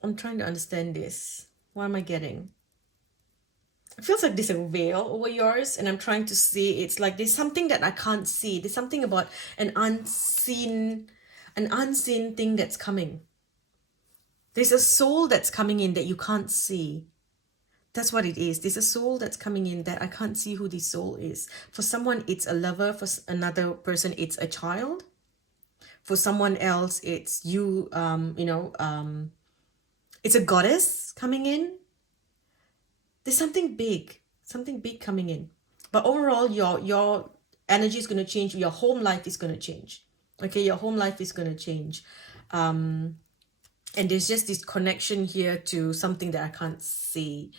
I'm trying to understand this. What am I getting? It feels like there's a veil over yours, and I'm trying to see. It's like there's something that I can't see. There's something about an unseen thing that's coming. There's a soul that's coming in that you can't see. That's what it is. There's a soul that's coming in that I can't see who this soul is. For someone, it's a lover. For another person, it's a child. For someone else, it's you, it's a goddess coming in. There's something big coming in. But overall, your energy is going to change. Your home life is going to change. Okay, your home life is going to change. And there's just this connection here to something that I can't see.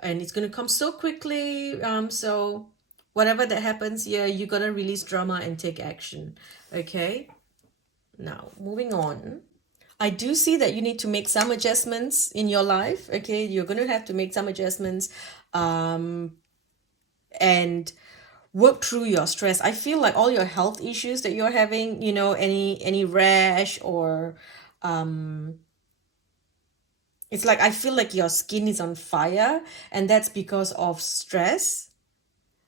And it's going to come so quickly. So whatever that happens here, you're going to release drama and take action. Okay? Now, moving on. I do see that you need to make some adjustments in your life. Okay, you're going to have to make some adjustments and work through your stress. I feel like all your health issues that you're having, you know, any rash or it's like I feel like your skin is on fire, and that's because of stress.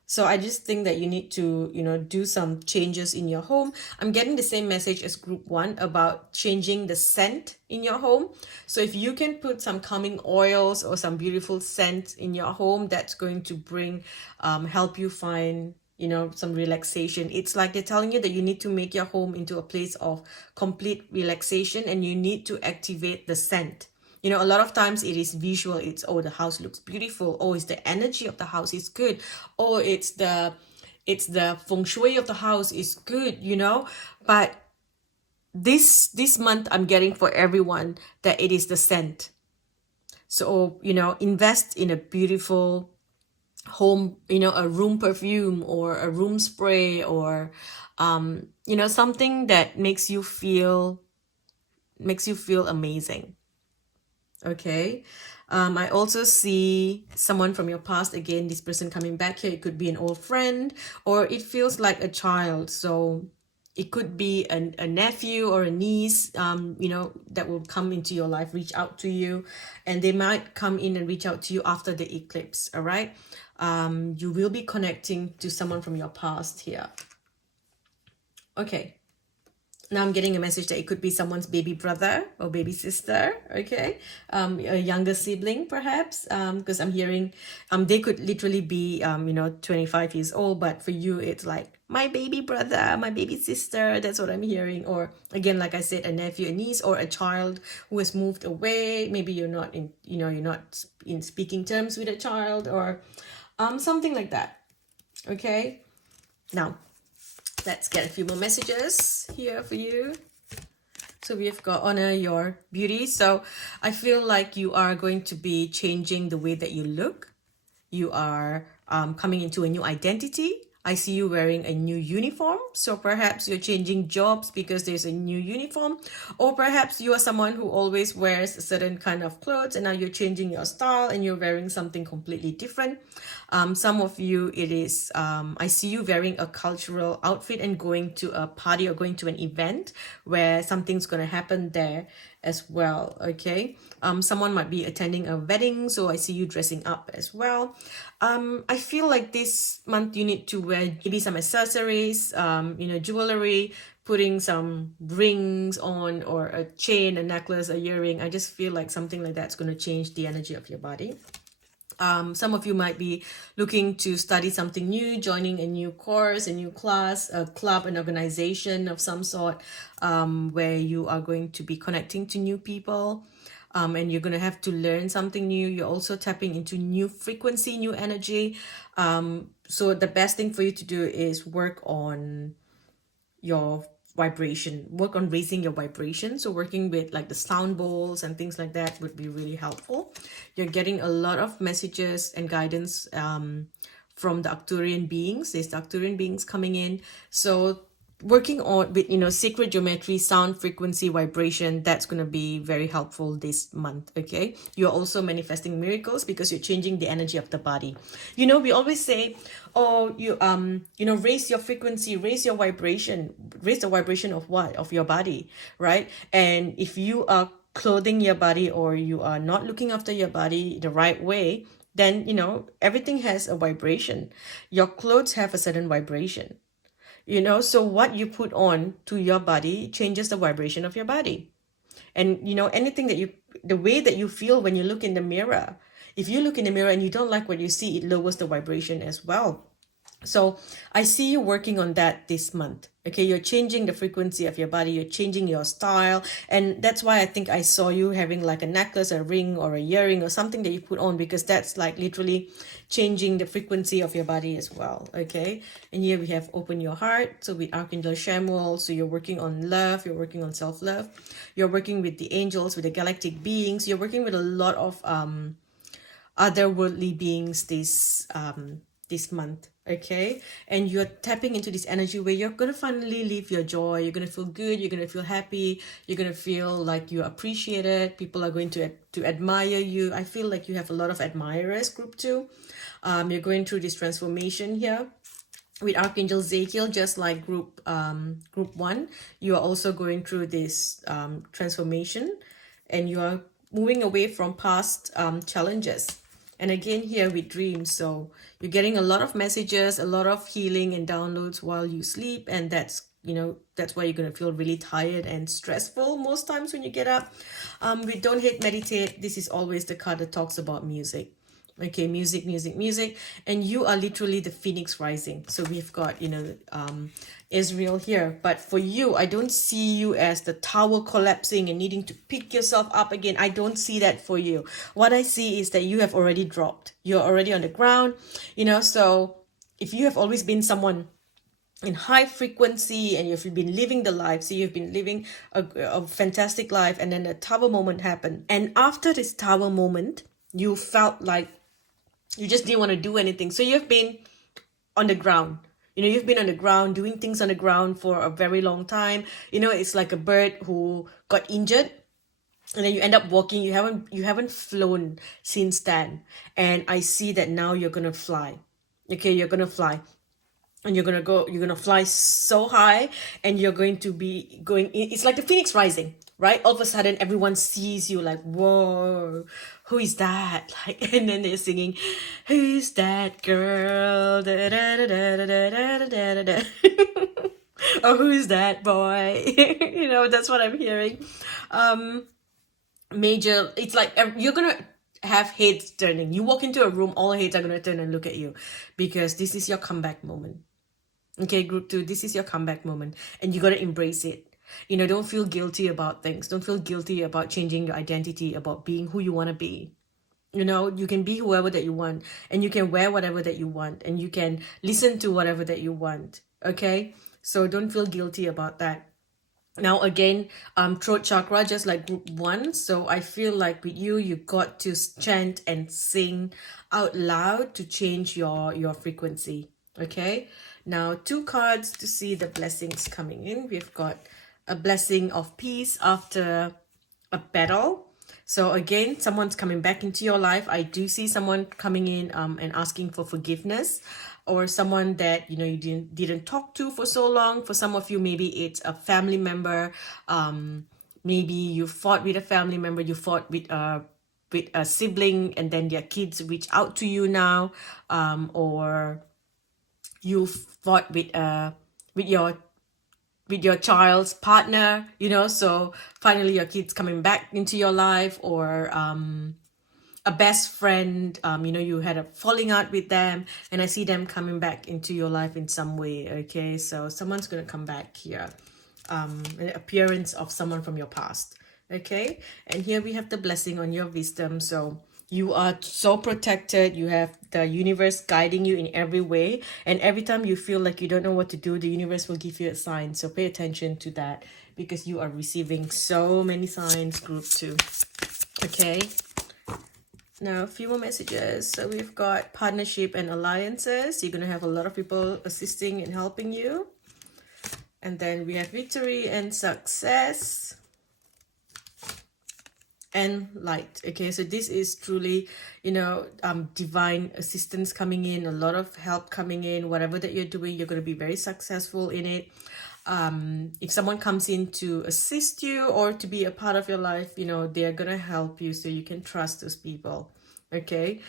So I just think that you need to, you know, do some changes in your home. I'm getting the same message as group 1 about changing the scent in your home. So if you can put some calming oils or some beautiful scent in your home, that's going to bring, help you find, you know, some relaxation. It's like they're telling you that you need to make your home into a place of complete relaxation, and you need to activate the scent. You know, a lot of times it is visual. It's, oh, the house looks beautiful. Oh, it's the energy of the house is good. Oh, it's the feng shui of the house is good, you know. But this month I'm getting for everyone that it is the scent. So, you know, invest in a beautiful home, you know, a room perfume or a room spray, or you know, something that makes you feel amazing. Okay. I also see someone from your past. Again, this person coming back here. It could be an old friend, or it feels like a child. So it could be a nephew or a niece, you know, that will come into your life, reach out to you, and they might come in and reach out to you after the eclipse. All right. You will be connecting to someone from your past here. Okay. Now I'm getting a message that it could be someone's baby brother or baby sister, okay? A younger sibling perhaps, because I'm hearing they could literally be, you know, 25 years old, but for you it's like my baby brother, my baby sister, that's what I'm hearing. Or again, like I said, a nephew, a niece, or a child who has moved away. Maybe you're not in, you know, you're not in speaking terms with a child, or something like that. Okay, now let's get a few more messages here for you. So we've got honor your beauty. So I feel like you are going to be changing the way that you look. You are coming into a new identity. I see you wearing a new uniform. So perhaps you're changing jobs because there's a new uniform. Or perhaps you are someone who always wears a certain kind of clothes and now you're changing your style and you're wearing something completely different. Some of you, it is, I see you wearing a cultural outfit and going to a party or going to an event where something's going to happen there as well. Okay. Someone might be attending a wedding, so I see you dressing up as well. I feel like this month you need to wear maybe some accessories, jewelry, putting some rings on, or a chain, a necklace, a earring. I just feel like something like that's going to change the energy of your body. Some of you might be looking to study something new, joining a new course, a new class, a club, an organization of some sort, where you are going to be connecting to new people, and you're going to have to learn something new. You're also tapping into new frequency, new energy. So the best thing for you to do is work on your vibration, work on raising your vibration. So working with like the sound bowls and things like that would be really helpful. You're getting a lot of messages and guidance from the Arcturian beings. There's the Arcturian beings coming in. So working on with sacred geometry, sound, frequency, vibration, that's going to be very helpful this month. Okay, you're also manifesting miracles because you're changing the energy of the body. We always say, oh, you raise your frequency, raise your vibration. Raise the vibration of what? Of your body, right? And if you are clothing your body, or you are not looking after your body the right way, then everything has a vibration. Your clothes have a certain vibration. So what you put on to your body changes the vibration of your body. And anything the way that you feel when you look in the mirror, if you look in the mirror and you don't like what you see, it lowers the vibration as well. So I see you working on that this month. Okay, you're changing the frequency of your body, you're changing your style. And that's why I think I saw you having like a necklace, a ring, or a earring, or something that you put on, because that's like literally changing the frequency of your body as well. Okay, and here we have open your heart. So with Archangel Samuel, so you're working on love, you're working on self-love, you're working with the angels, with the galactic beings, you're working with a lot of otherworldly beings this month. Okay, and you're tapping into this energy where you're gonna finally live your joy. You're gonna feel good, you're gonna feel happy, you're gonna feel like you're appreciated. People are going to admire you. I feel like you have a lot of admirers, group 2. You're going through this transformation here with Archangel Ezekiel, just like group 1. You are also going through this transformation, and you are moving away from past challenges. And again here with dreams, so you're getting a lot of messages, a lot of healing and downloads while you sleep, and that's why you're going to feel really tired and stressful most times when you get up. With Don't Hate Meditate, this is always the card that talks about music. Okay, music, and you are literally the phoenix rising. So we've got Israel here, but for you, I don't see you as the tower collapsing and needing to pick yourself up again. I don't see that for you. What I see is that you have already dropped. You're already on the ground. So if you have always been someone in high frequency and you've been living the life, so you've been living a fantastic life, and then a tower moment happened, and after this tower moment you felt like you just didn't want to do anything. So you've been on the ground. You've been on the ground, doing things on the ground for a very long time. It's like a bird who got injured, and then you end up walking. You haven't flown since then. And I see that now you're gonna fly. Okay, you're gonna fly. And you're gonna fly so high, and you're going to be going, it's like the phoenix rising, right? All of a sudden everyone sees you like, whoa, who is that? Like, and then they're singing, who's that girl? Da, da, da, da, da, da, da, da, da. Or who's that boy? That's what I'm hearing. Major, it's like you're gonna have heads turning. You walk into a room, all heads are gonna turn and look at you, because this is your comeback moment. Okay, group 2, this is your comeback moment, and you got to embrace it. Don't feel guilty about things. Don't feel guilty about changing your identity, about being who you want to be. You know, you can be whoever that you want, and you can wear whatever that you want, and you can listen to whatever that you want. Okay, so don't feel guilty about that. Now again, throat chakra, just like group 1. So I feel like with you, you got to chant and sing out loud to change your frequency. Okay, now 2 cards to see the blessings coming in. We've got a blessing of peace after a battle. So again, someone's coming back into your life. I do see someone coming in and asking for forgiveness, or someone that you know you didn't talk to for so long. For some of you, maybe it's a family member. Maybe you fought with a family member. You fought with a sibling, and then their kids reach out to you now, or you fought with your child's partner, you know, so finally your kid's coming back into your life, or a best friend, you know, you had a falling out with them, and I see them coming back into your life in some way. Okay, so someone's going to come back here, an appearance of someone from your past. Okay, and here we have the blessing on your wisdom. So you are so protected. You have the universe guiding you in every way. And every time you feel like you don't know what to do, the universe will give you a sign. So pay attention to that, because you are receiving so many signs, group 2. Okay. Now, a few more messages. So we've got partnership and alliances. You're going to have a lot of people assisting and helping you. And then we have victory and success. And light. Okay, so this is truly, you know, divine assistance coming in, a lot of help coming in. Whatever that you're doing, you're going to be very successful in it. If someone comes in to assist you or to be a part of your life, you know, they're going to help you, so you can trust those people. Okay.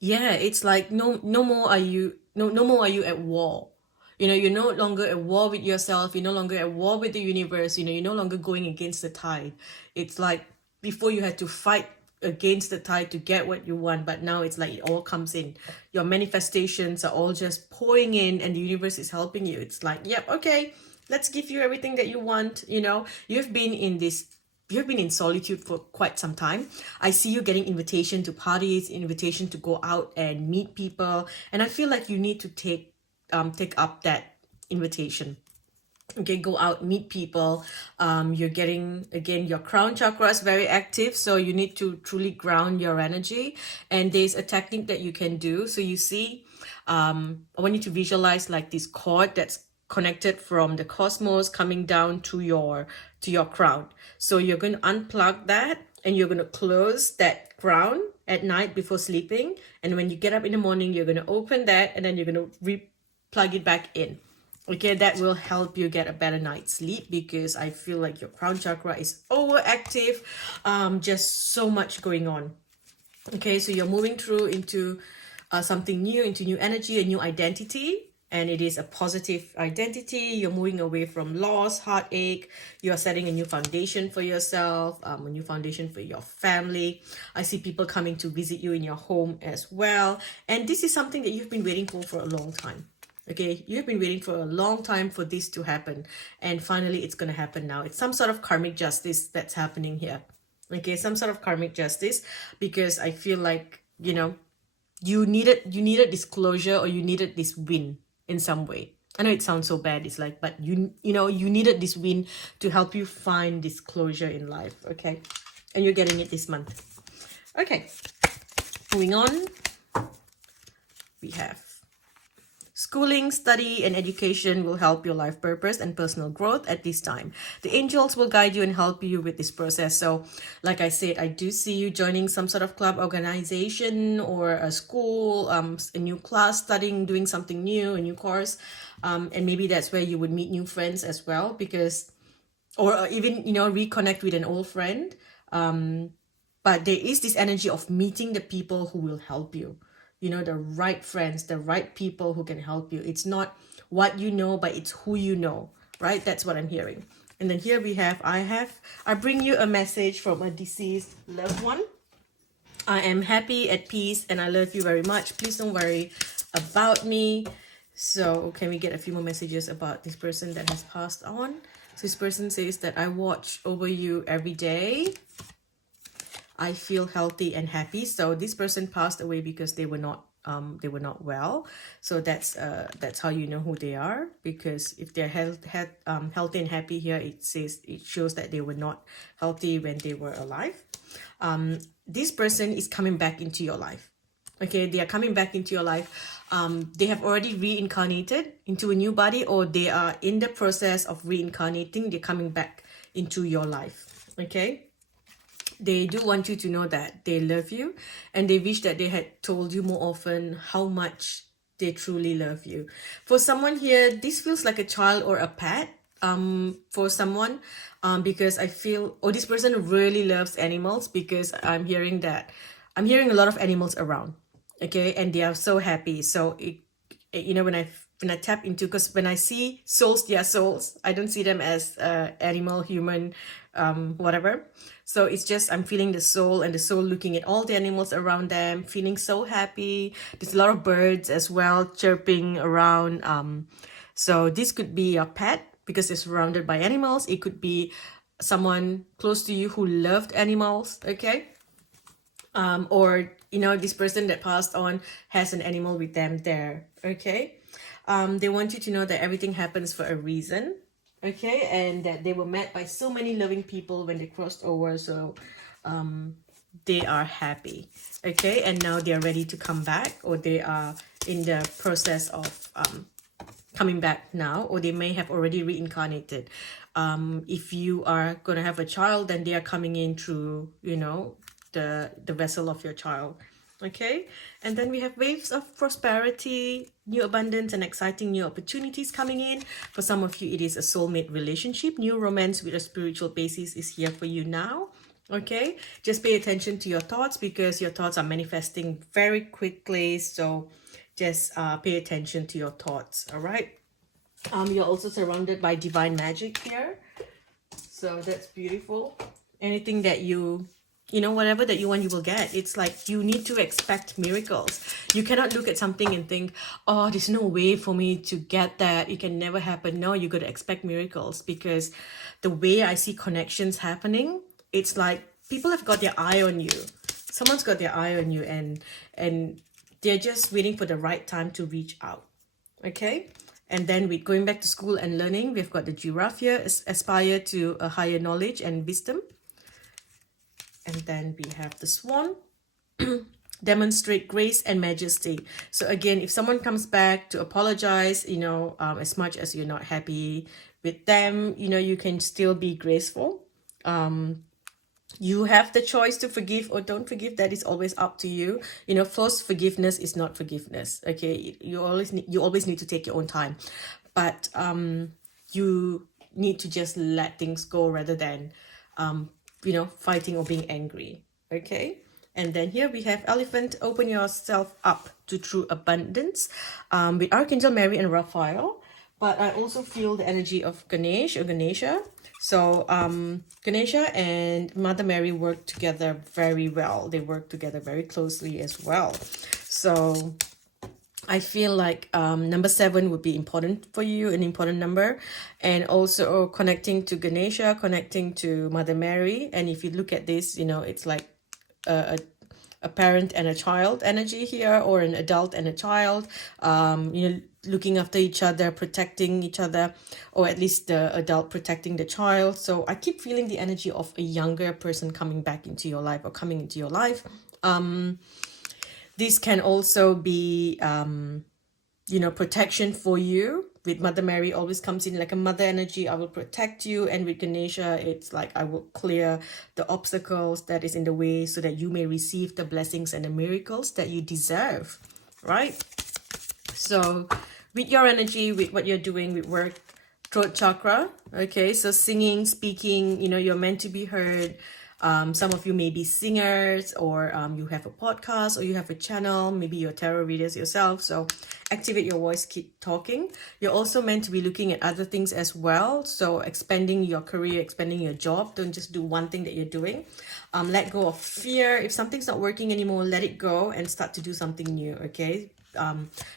Yeah, it's like no more are you at war. You know, you're no longer at war with yourself. You're no longer at war with the universe. You know, you're no longer going against the tide. It's like before you had to fight against the tide to get what you want, but now it's like it all comes in. Your manifestations are all just pouring in, and the universe is helping you. It's like, yep, okay, let's give you everything that you want. You know, you've been in solitude for quite some time. I see you getting invitation to parties, invitation to go out and meet people, and I feel like you need to take up that invitation. Okay, go out, meet people. You're getting, again, your crown chakra is very active, so you need to truly ground your energy. And there's a technique that you can do. So you see, I want you to visualize like this cord that's connected from the cosmos coming down to your crown. So you're going to unplug that, and you're going to close that crown at night before sleeping. And when you get up in the morning, you're going to open that, and then you're going to plug it back in. Okay, that will help you get a better night's sleep, because I feel like your crown chakra is overactive. Just so much going on. Okay, so you're moving through into something new, into new energy, a new identity. And it is a positive identity. You're moving away from loss, heartache. You're setting a new foundation for yourself, a new foundation for your family. I see people coming to visit you in your home as well. And this is something that you've been waiting for a long time. Okay, you've been waiting for a long time for this to happen, and finally it's going to happen now. It's some sort of karmic justice that's happening here. Okay, some sort of karmic justice, because I feel like, you know, you needed disclosure, or you needed this win in some way. I know it sounds so bad. It's like, but you know, you needed this win to help you find this closure in life. Okay, and you're getting it this month. Okay, moving on, we have schooling, study, and education will help your life purpose and personal growth at this time. The angels will guide you and help you with this process. So, like I said, I do see you joining some sort of club, organization, or a school, a new class, studying, doing something new, a new course. And maybe that's where you would meet new friends as well, because, or even, you know, reconnect with an old friend. But there is this energy of meeting the people who will help you. You know, the right friends, the right people who can help you. It's not what you know, but it's who you know, right? That's what I'm hearing. And then here we have, I bring you a message from a deceased loved one. I am happy, at peace, and I love you very much. Please don't worry about me. So can we get a few more messages about this person that has passed on? So this person says that I watch over you every day. I feel healthy and happy. So this person passed away because they were not well. So that's how you know who they are, because if they're healthy and happy here, it shows that they were not healthy when they were alive. This person is coming back into your life. Okay, they are coming back into your life. They have already reincarnated into a new body, or they are in the process of reincarnating. They're coming back into your life. Okay, they do want you to know that they love you, and they wish that they had told you more often how much they truly love you. For someone here, this feels like a child or a pet. For someone, because I feel, oh, this person really loves animals, because I'm hearing a lot of animals around. Okay, and they are so happy. So when I tap into, because when I see souls, they are souls. I don't see them as animal, human, whatever. So it's just, I'm feeling the soul, and the soul looking at all the animals around them, feeling so happy. There's a lot of birds as well chirping around. So this could be a pet because it's surrounded by animals. It could be someone close to you who loved animals. Okay, or this person that passed on has an animal with them there. Okay, they want you to know that everything happens for a reason. Okay, and that they were met by so many loving people when they crossed over. So they are happy. Okay, and now they are ready to come back, or they are in the process of coming back now, or they may have already reincarnated. If you are going to have a child, then they are coming in through the vessel of your child. Okay, and then we have waves of prosperity, new abundance, and exciting new opportunities coming in. For some of you, it is a soulmate relationship. New romance with a spiritual basis is here for you now. Okay, just pay attention to your thoughts, because your thoughts are manifesting very quickly. So just pay attention to your thoughts. All right. You're also surrounded by divine magic here, so that's beautiful. Anything that whatever that you want, you will get. It's like you need to expect miracles. You cannot look at something and think, oh, there's no way for me to get that, it can never happen. No, you got to expect miracles, because the way I see connections happening, it's like people have got their eye on you. Someone's got their eye on you, and they're just waiting for the right time to reach out. Okay, and then with going back to school and learning, we've got the giraffe here, aspire to a higher knowledge and wisdom. And then we have the swan, demonstrate grace and majesty. So again, if someone comes back to apologize, as much as you're not happy with them, you can still be graceful. You have the choice to forgive or don't forgive. That is always up to you. Forced forgiveness is not forgiveness. Okay, you always need to take your own time, but you need to just let things go rather than fighting or being angry. Okay, and then here we have elephant. Open yourself up to true abundance, with Archangel Mary and Raphael. But I also feel the energy of Ganesha. So Ganesha and Mother Mary work together very well. They work together very closely as well. So I feel like number 7 would be important for you, an important number. And also connecting to Ganesha, connecting to Mother Mary. And if you look at this, it's like a parent and a child energy here, or an adult and a child, looking after each other, protecting each other, or at least the adult protecting the child. So I keep feeling the energy of a younger person coming back into your life, or coming into your life. This can also be, protection for you. With Mother Mary, always comes in like a mother energy. I will protect you. And with Ganesha, it's like I will clear the obstacles that is in the way, so that you may receive the blessings and the miracles that you deserve, right? So with your energy, with what you're doing with work, throat chakra, okay, so singing, speaking, you're meant to be heard. Some of you may be singers, or you have a podcast, or you have a channel. Maybe you're tarot readers yourself. So activate your voice, keep talking. You're also meant to be looking at other things as well. So expanding your career, expanding your job. Don't just do one thing that you're doing. Let go of fear. If something's not working anymore, let it go and start to do something new, okay?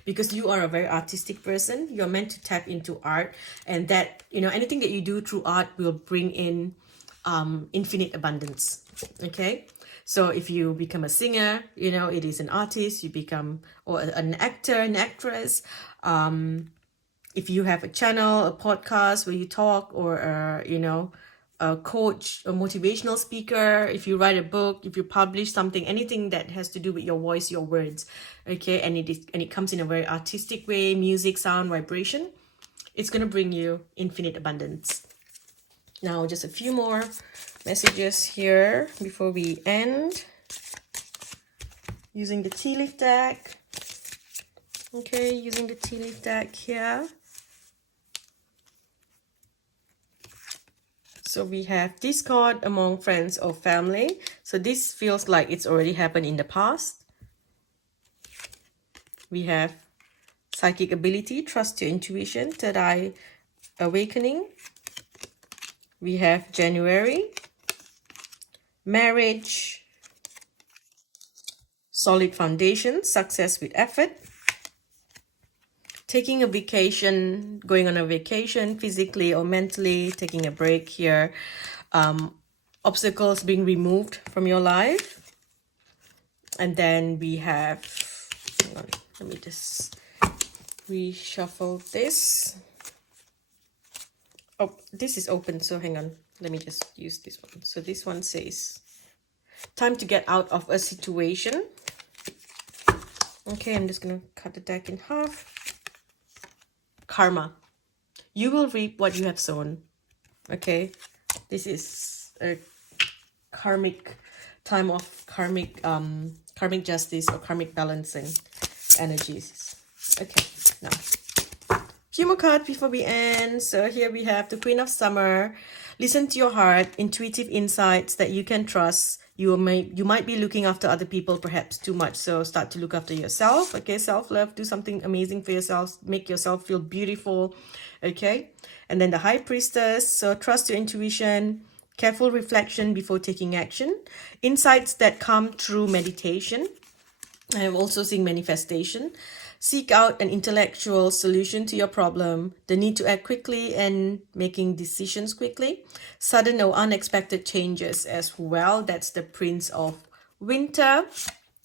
Because you are a very artistic person. You're meant to tap into art, and that, anything that you do through art will bring in infinite abundance. Okay, So if you become a singer, you know, it is an artist, you become, or an actor, an actress. If you have a channel, a podcast where you talk, or you know, a coach, a motivational speaker, if you write a book, if you publish something, anything that has to do with your voice, your words, okay, and it comes in a very artistic way, music, sound, vibration, it's going to bring you infinite abundance. Now just a few more messages here before we end, using the tea leaf deck. Okay, using the tea leaf deck here. So we have discord among friends or family. So this feels like it's already happened in the past. We have psychic ability, trust your intuition, third eye awakening. We have January, marriage, solid foundation, success with effort, taking a vacation, going on a vacation physically or mentally, taking a break here, obstacles being removed from your life. And then we have, hang on, let me just reshuffle this. Oh, this is open, so hang on. Let me just use this one. So this one says, time to get out of a situation. Okay, I'm just going to cut the deck in half. Karma. You will reap what you have sown. Okay, this is a karmic time of karmic justice or karmic balancing energies. Okay, now few more cards before we end. So here we have the Queen of Summer. Listen to your heart, intuitive insights that you can trust. You might be looking after other people perhaps too much, so start to look after yourself. Okay, self-love, do something amazing for yourself, make yourself feel beautiful. Okay, and then the High Priestess. So trust your intuition, careful reflection before taking action, insights that come through meditation. I am also seeing manifestation. Seek out an intellectual solution to your problem, the need to act quickly and making decisions quickly, sudden or unexpected changes as well. That's the Prince of Winter.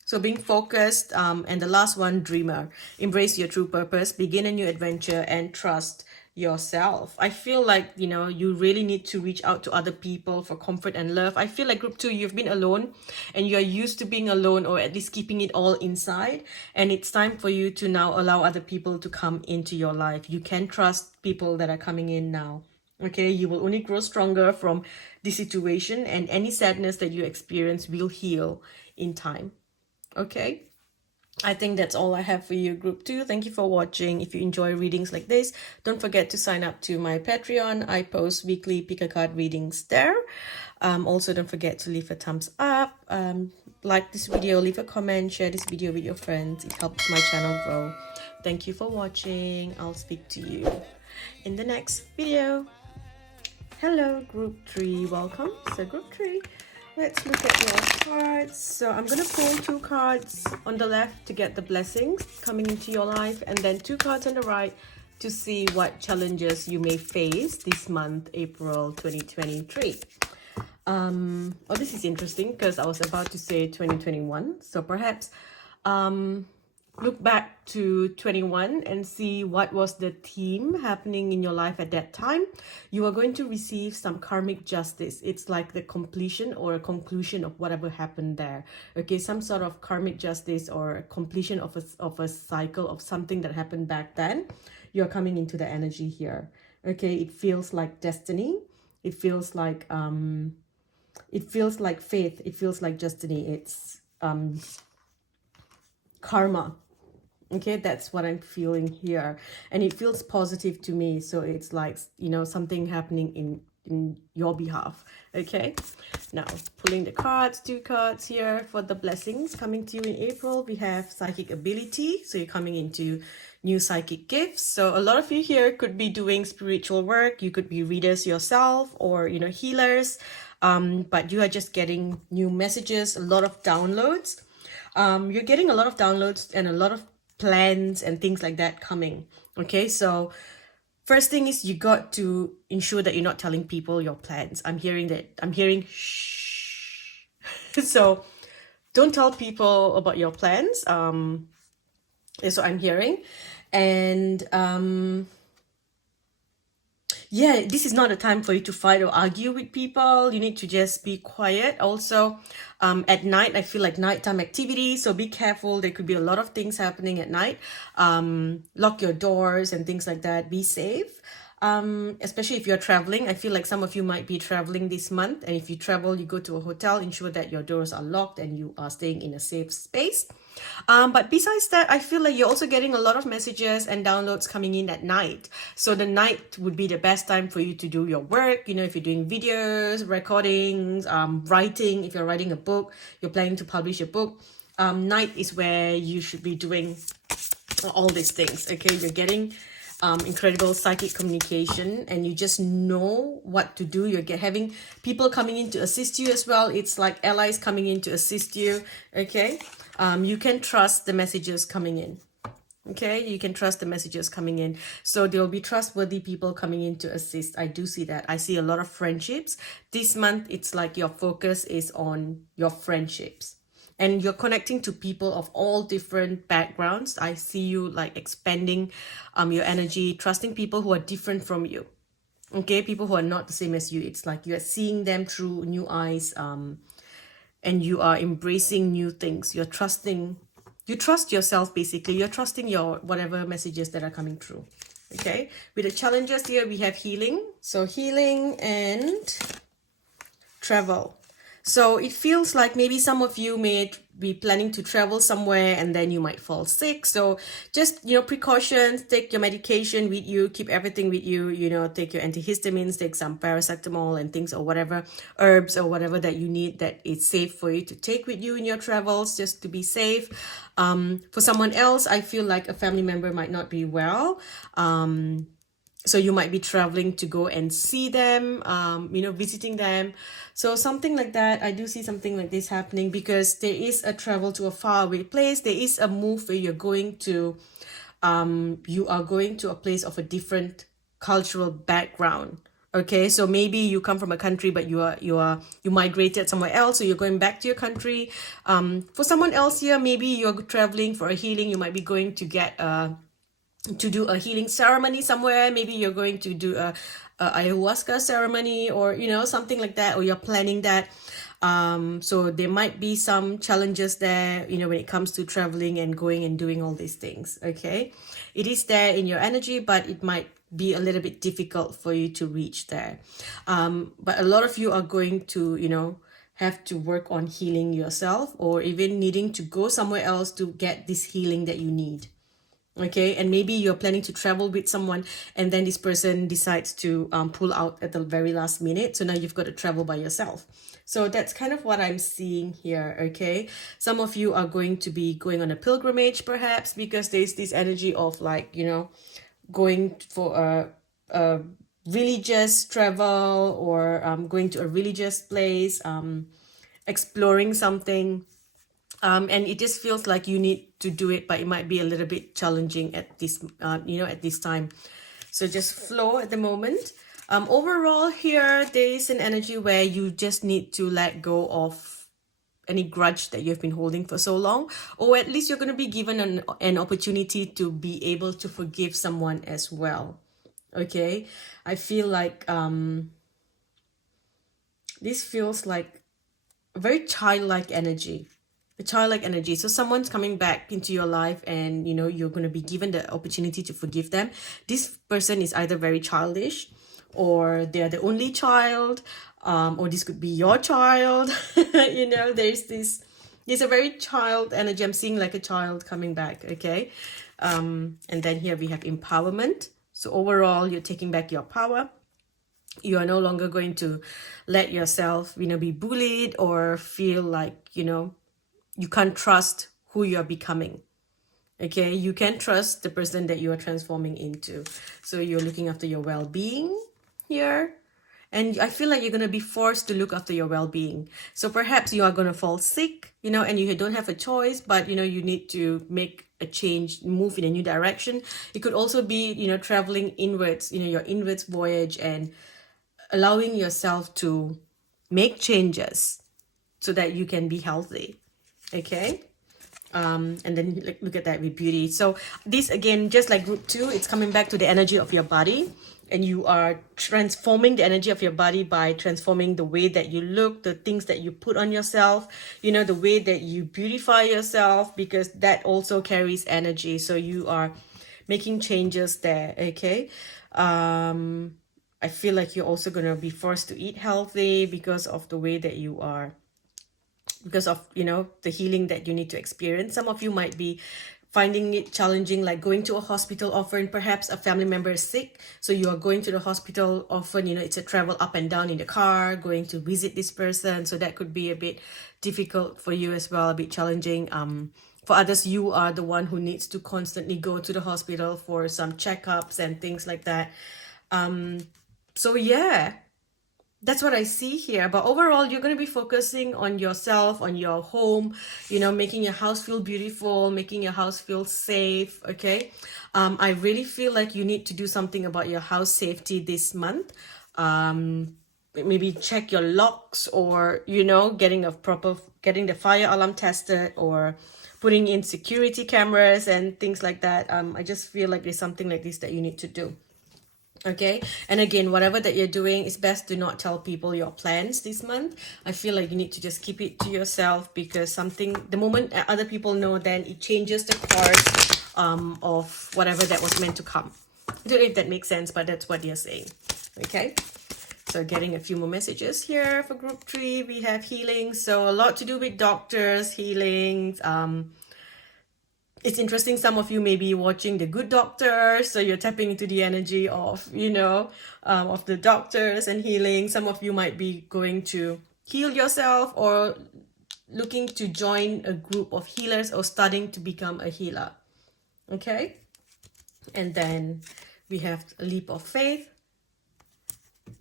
So being focused, and the last one, Dreamer. Embrace your true purpose, begin a new adventure, and trust yourself. I feel like, you know, you really need to reach out to other people for comfort and love. I feel like group 2, you've been alone and you're used to being alone, or at least keeping it all inside, and it's time for you to now allow other people to come into your life. You can trust people that are coming in now. Okay, you will only grow stronger from this situation, and any sadness that you experience will heal in time. Okay, I think that's all I have for you, group 2. Thank you for watching. If you enjoy readings like this, don't forget to sign up to my Patreon. I post weekly pick a card readings there. Also, don't forget to leave a thumbs up, like this video, leave a comment, share this video with your friends. It helps my channel grow. Thank you for watching. I'll speak to you in the next video. Hello, group 3. Welcome. So group 3. Let's look at your cards. So I'm going to pull 2 cards on the left to get the blessings coming into your life, and then 2 cards on the right to see what challenges you may face this month, April 2023. Oh, this is interesting because I was about to say 2021. So perhaps look back to 21 and see what was the theme happening in your life at that time. You are going to receive some karmic justice. It's like the completion or a conclusion of whatever happened there. Okay, some sort of karmic justice or a completion of a cycle of something that happened back then. You're coming into the energy here. Okay, it feels like destiny. It feels like faith. It feels like destiny. It's karma. Okay, that's what I'm feeling here, and it feels positive to me. So it's like, you know, something happening in your behalf. Okay, now pulling the cards, 2 cards here for the blessings coming to you in April. We have psychic ability, so you're coming into new psychic gifts. So a lot of you here could be doing spiritual work. You could be readers yourself, or, you know, healers, but you are just getting new messages, a lot of downloads. You're getting a lot of downloads and a lot of plans and things like that coming. Okay, so first thing is you got to ensure that you're not telling people your plans. I'm hearing shh. So don't tell people about your plans. Is what I'm hearing. And yeah, this is not a time for you to fight or argue with people. You need to just be quiet. Also, at night, I feel like nighttime activity. So be careful. There could be a lot of things happening at night. Lock your doors and things like that. Be safe. Especially if you're traveling. I feel like some of you might be traveling this month. And if you travel, you go to a hotel, ensure that your doors are locked and you are staying in a safe space. But besides that, I feel like you're also getting a lot of messages and downloads coming in at night. So the night would be the best time for you to do your work. You know, if you're doing videos, recordings, writing, if you're writing a book, you're planning to publish a book, night is where you should be doing all these things. Okay, you're getting incredible psychic communication and you just know what to do. You're having people coming in to assist you as well. It's like allies coming in to assist you. Okay, you can trust the messages coming in. Okay, you can trust the messages coming in. So there will be trustworthy people coming in to assist. I do see that. I see a lot of friendships. This month, it's like your focus is on your friendships. And you're connecting to people of all different backgrounds. I see you like expanding your energy, trusting people who are different from you. Okay, people who are not the same as you. It's like you're seeing them through new eyes, and you are embracing new things. You're trusting, you trust yourself basically. You're trusting your whatever messages that are coming through. Okay, with the challenges here, we have healing. So healing and travel. So it feels like maybe some of you may be planning to travel somewhere and then you might fall sick. So just, you know, precautions, take your medication with you, keep everything with you, you know, take your antihistamines, take some paracetamol and things or whatever, herbs or whatever that you need that is safe for you to take with you in your travels just to be safe. For someone else, I feel like a family member might not be well. So you might be traveling to go and see them, you know, visiting them. So something like that, I do see something like this happening because there is a travel to a faraway place. There is a move where you're going to, you are going to a place of a different cultural background. Okay, so maybe you come from a country, but you migrated somewhere else, so you're going back to your country. For someone else here, maybe you're traveling for a healing. You might be going to get to do a healing ceremony somewhere. Maybe you're going to do a ayahuasca ceremony or, you know, something like that, or you're planning that. So there might be some challenges there, you know, when it comes to traveling and going and doing all these things. Okay, it is there in your energy, but it might be a little bit difficult for you to reach there. But a lot of you are going to, you know, have to work on healing yourself or even needing to go somewhere else to get this healing that you need. Okay, and maybe you're planning to travel with someone and then this person decides to pull out at the very last minute. So now you've got to travel by yourself. So that's kind of what I'm seeing here. Okay, some of you are going to be going on a pilgrimage perhaps because there's this energy of like, you know, going for a religious travel or going to a religious place, exploring something. And it just feels like you need to do it, but it might be a little bit challenging at this, you know, at this time. So just flow at the moment. Overall here, there is an energy where you just need to let go of any grudge that you've been holding for so long, or at least you're going to be given an opportunity to be able to forgive someone as well. Okay, I feel like this feels like a very childlike energy. A childlike energy. So someone's coming back into your life and, you know, you're going to be given the opportunity to forgive them. This person is either very childish or they're the only child, or this could be your child. You know, there's a very child energy. I'm seeing like a child coming back. Okay. And then here we have empowerment. So overall, you're taking back your power. You are no longer going to let yourself, you know, be bullied or feel like, you know, you can't trust who you're becoming. Okay, you can trust the person that you are transforming into. So you're looking after your well-being here. And I feel like you're going to be forced to look after your well-being. So perhaps you are going to fall sick, you know, and you don't have a choice, but, you know, you need to make a change, move in a new direction. It could also be, you know, traveling inwards, you know, your inwards voyage and allowing yourself to make changes so that you can be healthy. Okay. And then look at that with beauty. So this again, just like group 2, it's coming back to the energy of your body, and you are transforming the energy of your body by transforming the way that you look, the things that you put on yourself, you know, the way that you beautify yourself, because that also carries energy. So you are making changes there. Okay. I feel like you're also going to be forced to eat healthy because of the way that you are, because of, you know, the healing that you need to experience. Some of you might be finding it challenging, like going to a hospital often. Perhaps a family member is sick, so you are going to the hospital often. You know, it's a travel up and down in the car, going to visit this person, so that could be a bit difficult for you as well, a bit challenging. For others, you are the one who needs to constantly go to the hospital for some checkups and things like that. So yeah, that's what I see here. But overall, you're going to be focusing on yourself, on your home, you know, making your house feel beautiful, making your house feel safe. Okay. I really feel like you need to do something about your house safety this month. Maybe check your locks, or, you know, getting the fire alarm tested, or putting in security cameras and things like that. I just feel like there's something like this that you need to do. Okay. And again, whatever that you're doing, it's best to not tell people your plans this month. I feel like you need to just keep it to yourself, because the moment other people know, then it changes the course of whatever that was meant to come. I don't know if that makes sense, but that's what you're saying. Okay. So getting a few more messages here for group 3. We have healing. So a lot to do with doctors, healings, it's interesting, some of you may be watching The Good Doctor, so you're tapping into the energy of, you know, of the doctors and healing. Some of you might be going to heal yourself, or looking to join a group of healers, or starting to become a healer. Okay. And then we have a leap of faith.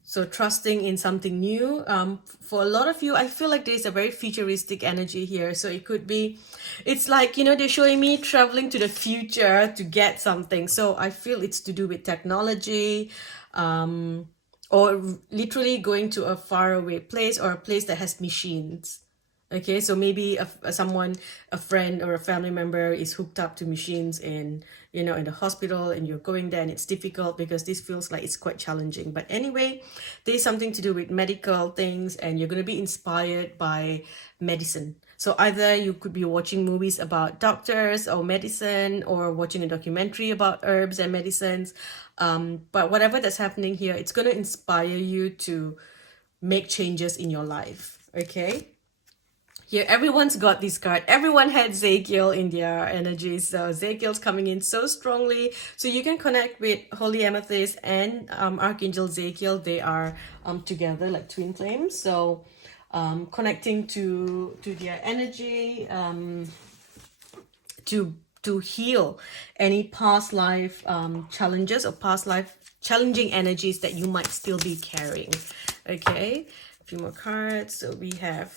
So trusting in something new. For a lot of you, I feel like there's a very futuristic energy here. So it could be, it's like, you know, they're showing me traveling to the future to get something. So I feel it's to do with technology, or literally going to a faraway place, or a place that has machines. Okay, so maybe a friend or a family member is hooked up to machines in, you know, in the hospital, and you're going there, and it's difficult because this feels like it's quite challenging. But anyway, there's something to do with medical things, and you're going to be inspired by medicine. So either you could be watching movies about doctors or medicine, or watching a documentary about herbs and medicines. But whatever that's happening here, it's going to inspire you to make changes in your life. Okay. Here, everyone's got this card. Everyone had Ezekiel in their energy. So Ezekiel's coming in so strongly. So you can connect with Holy Amethyst and Archangel Ezekiel. They are together like twin flames. So connecting to their energy, to heal any past life challenges, or past life challenging energies that you might still be carrying. Okay, a few more cards. So we have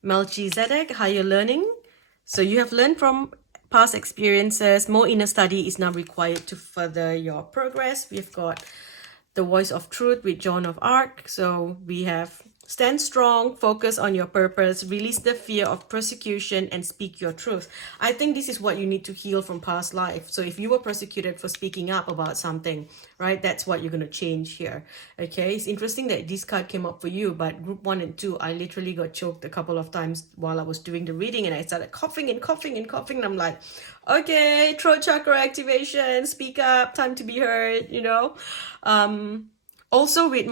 Melchizedek, higher learning. So you have learned from past experiences. More inner study is now required to further your progress. We've got the voice of truth with Joan of Arc. So we have stand strong, focus on your purpose, release the fear of persecution, and speak your truth. I think this is what you need to heal from past life. So if you were persecuted for speaking up about something, right, that's what you're going to change here. Okay, it's interesting that this card came up for you, but group 1 and 2, I literally got choked a couple of times while I was doing the reading, and I started coughing and coughing and coughing, and I'm like, okay, throat chakra activation, speak up, time to be heard, you know. Also with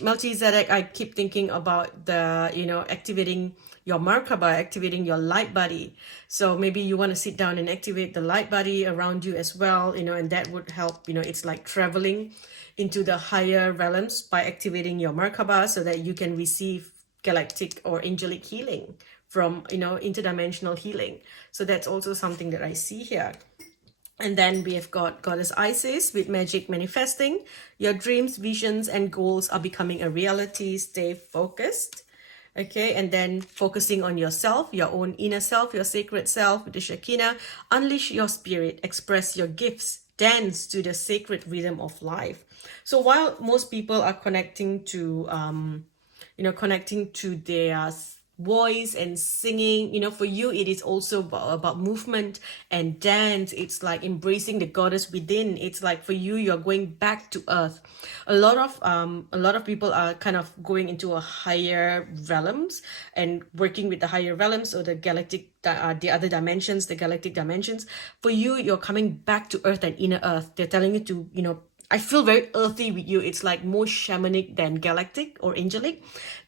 Melchizedek, I keep thinking about the, you know, activating your Merkaba, activating your light body. So maybe you want to sit down and activate the light body around you as well, you know, and that would help. You know, it's like traveling into the higher realms by activating your Merkaba, so that you can receive galactic or angelic healing from, you know, interdimensional healing. So that's also something that I see here. And then we have got Goddess Isis with magic manifesting. Your dreams, visions, and goals are becoming a reality. Stay focused. Okay, and then focusing on yourself, your own inner self, your sacred self with the Shekinah. Unleash your spirit, express your gifts, dance to the sacred rhythm of life. So while most people are connecting to, connecting to their voice and singing. You know, for you it is also about movement and dance. It's like embracing the goddess within. It's like for you, you're going back to earth. A lot of people are kind of going into a higher realms and working with the higher realms or the galactic the other dimensions, the galactic dimensions. For you, you're coming back to earth and inner earth. They're telling you to, you know, I feel very earthy with you. It's like more shamanic than galactic or angelic.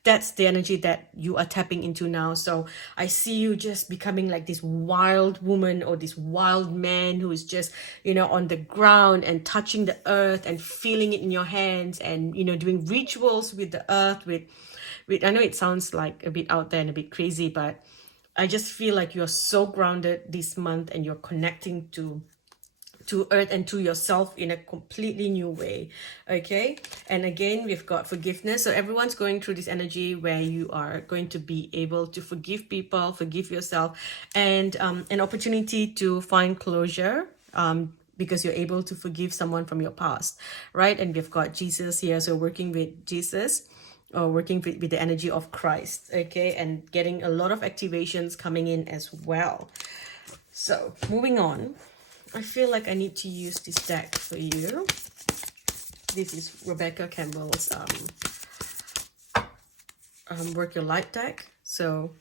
That's the energy that you are tapping into now. So I see you just becoming like this wild woman or this wild man who is just, you know, on the ground and touching the earth and feeling it in your hands and, you know, doing rituals with the earth with I know it sounds like a bit out there and a bit crazy, but I just feel like you're so grounded this month and you're connecting to earth and to yourself in a completely new way. Okay, and again we've got forgiveness. So everyone's going through this energy where you are going to be able to forgive people, forgive yourself, and an opportunity to find closure, because you're able to forgive someone from your past, right? And we've got Jesus here, so working with Jesus or working with the energy of Christ. Okay, and getting a lot of activations coming in as well. So moving on, I feel like I need to use this deck for you. This is Rebecca Campbell's Work Your Light deck. So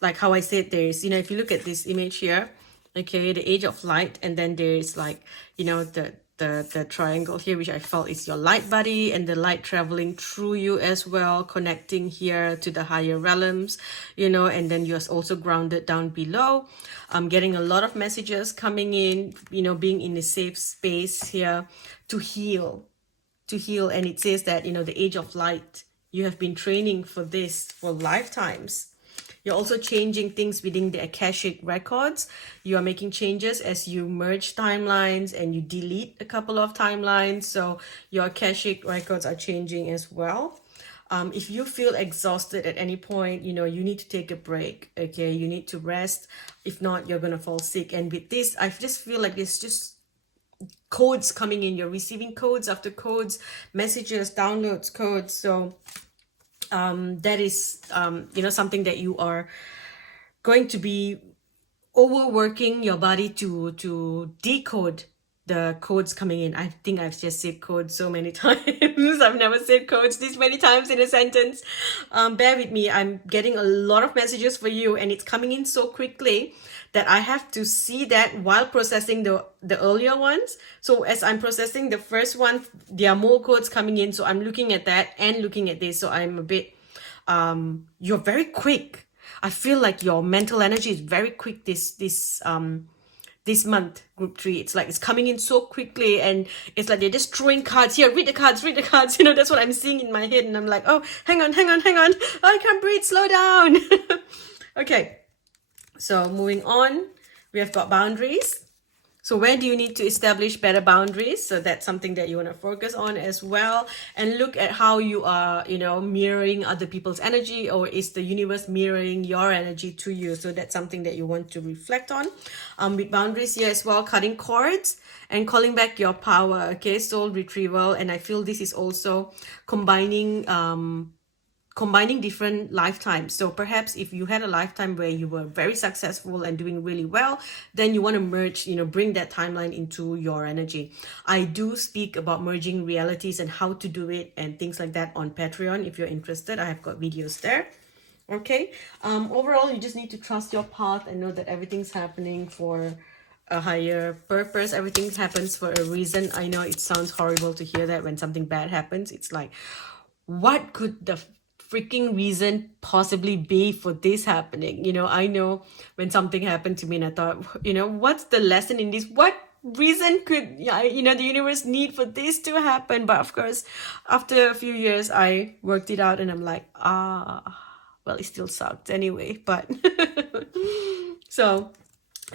like how I said, there's, you know, if you look at this image here, okay, the Age of Light, and then there's like, you know, the triangle here, which I felt is your light body, and the light traveling through you as well, connecting here to the higher realms, you know, and then you're also grounded down below. I'm getting a lot of messages coming in, you know, being in a safe space here to heal, and it says that, you know, the Age of Light, you have been training for this for lifetimes. You're also changing things within the Akashic records. You are making changes as you merge timelines and you delete a couple of timelines. So your Akashic records are changing as well. If you feel exhausted at any point, you know, you need to take a break. Okay, you need to rest. If not, you're going to fall sick. And with this, I just feel like there's just codes coming in. You're receiving codes after codes, messages, downloads, codes. So that is, you know, something that you are going to be overworking your body to decode the codes coming in. I think I've just said codes so many times. I've never said codes this many times in a sentence. Bear with me. I'm getting a lot of messages for you, and it's coming in so quickly that I have to see that while processing the earlier ones. So as I'm processing the first one, there are more codes coming in. So I'm looking at that and looking at this. So I'm a bit, you're very quick. I feel like your mental energy is very quick this month, group 3. It's like it's coming in so quickly, and it's like they're just throwing cards here. Read the cards. You know, that's what I'm seeing in my head, and I'm like, oh, hang on. I can't breathe. Slow down. Okay. So moving on, we have got boundaries. So where do you need to establish better boundaries? So that's something that you want to focus on as well. And look at how you are, you know, mirroring other people's energy, or is the universe mirroring your energy to you? So that's something that you want to reflect on. With boundaries here as well, cutting cords and calling back your power. Okay, soul retrieval. And I feel this is also combining different lifetimes. So perhaps if you had a lifetime where you were very successful and doing really well, then you want to merge, you know, bring that timeline into your energy. I do speak about merging realities and how to do it and things like that on Patreon. If you're interested, I have got videos there. Okay. Overall, you just need to trust your path and know that everything's happening for a higher purpose. Everything happens for a reason. I know it sounds horrible to hear that when something bad happens. It's like, what could the freaking reason possibly be for this happening? You know, I know when something happened to me and I thought, you know, what's the lesson in this? What reason could, you know, the universe need for this to happen? But of course, after a few years, I worked it out and I'm like, well, it still sucked anyway. But so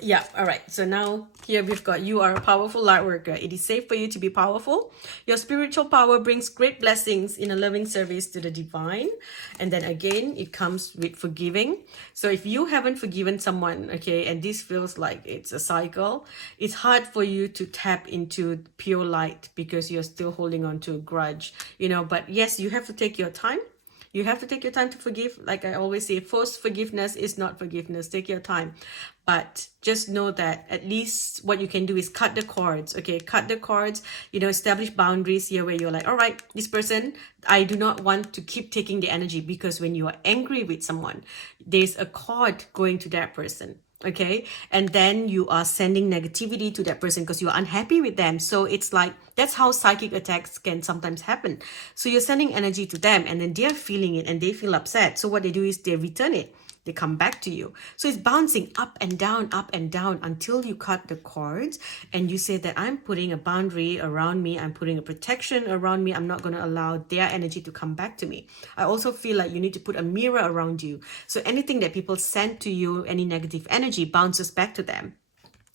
yeah, all right. So now here we've got, you are a powerful light worker. It is safe for you to be powerful. Your spiritual power brings great blessings in a loving service to the divine. And then again, it comes with forgiving. So if you haven't forgiven someone, okay, and this feels like it's a cycle, it's hard for you to tap into pure light because you're still holding on to a grudge, you know. But yes, you have to take your time. You have to take your time to forgive. Like I always say, forced forgiveness is not forgiveness. Take your time. But just know that at least what you can do is cut the cords, okay? Cut the cords, you know, establish boundaries here where you're like, all right, this person, I do not want to keep taking the energy, because when you are angry with someone, there's a cord going to that person. Okay, and then you are sending negativity to that person because you're unhappy with them. So it's like, that's how psychic attacks can sometimes happen. So you're sending energy to them, and then they're feeling it and they feel upset. So what they do is they return it. They come back to you. So it's bouncing up and down until you cut the cords and you say that I'm putting a boundary around me. I'm putting a protection around me. I'm not going to allow their energy to come back to me. I also feel like you need to put a mirror around you. So anything that people send to you, any negative energy, bounces back to them.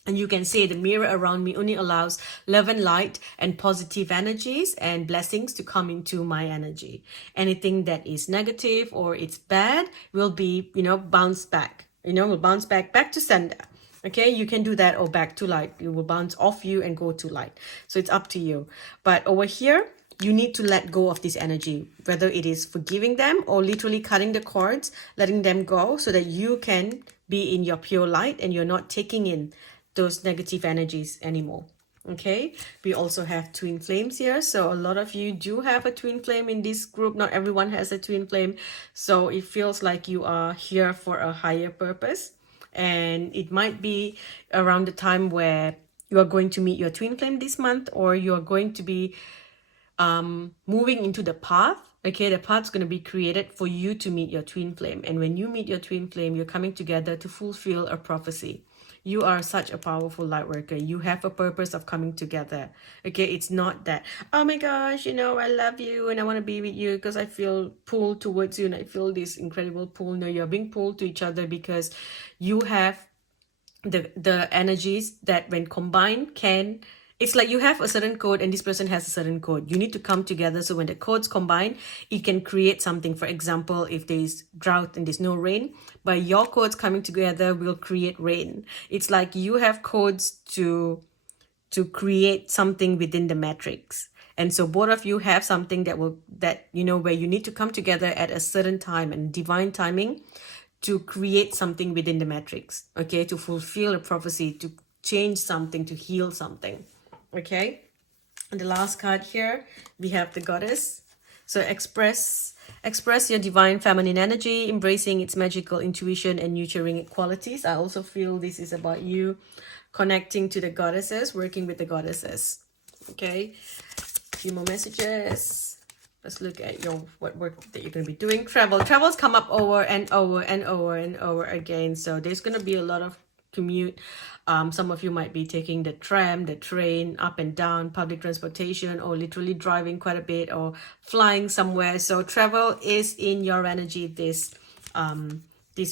And you can say the mirror around me only allows love and light and positive energies and blessings to come into my energy. Anything that is negative or it's bad will be, you know, bounced back, will bounce back to sender. Okay, you can do that, or back to light. It will bounce off you and go to light. So it's up to you. But over here, you need to let go of this energy, whether it is forgiving them or literally cutting the cords, letting them go so that you can be in your pure light and you're not taking in those negative energies anymore. Okay, we also have twin flames here. So a lot of you do have a twin flame in this group. Not everyone has a twin flame. So it feels like you are here for a higher purpose. And it might be around the time where you are going to meet your twin flame this month, or you are going to be moving into the path. Okay, the path's going to be created for you to meet your twin flame. And when you meet your twin flame, you're coming together to fulfill a prophecy. You are such a powerful light worker. You have a purpose of coming together. Okay, it's not that, oh my gosh, you know, I love you and I want to be with you because I feel pulled towards you and I feel this incredible pull. No, you're being pulled to each other because you have the energies that when combined can, it's like you have a certain code and this person has a certain code. You need to come together, so when the codes combine, it can create something. For example, if there's drought and there's no rain, by your codes coming together will create rain. It's like you have codes to create something within the matrix. And so both of you have something that you know, where you need to come together at a certain time and divine timing to create something within the matrix, okay, to fulfill a prophecy, to change something, to heal something. Okay, and the last card here, we have the Goddess. So express your divine feminine energy, embracing its magical intuition and nurturing qualities. I also feel this is about you connecting to the goddesses, working with the goddesses. Okay, a few more messages. Let's look at what work that you're going to be doing. Travels come up over and over again. So there's going to be a lot of commute. Some of you might be taking the tram, the train, up and down, public transportation, or literally driving quite a bit, or flying somewhere. So travel is in your energy this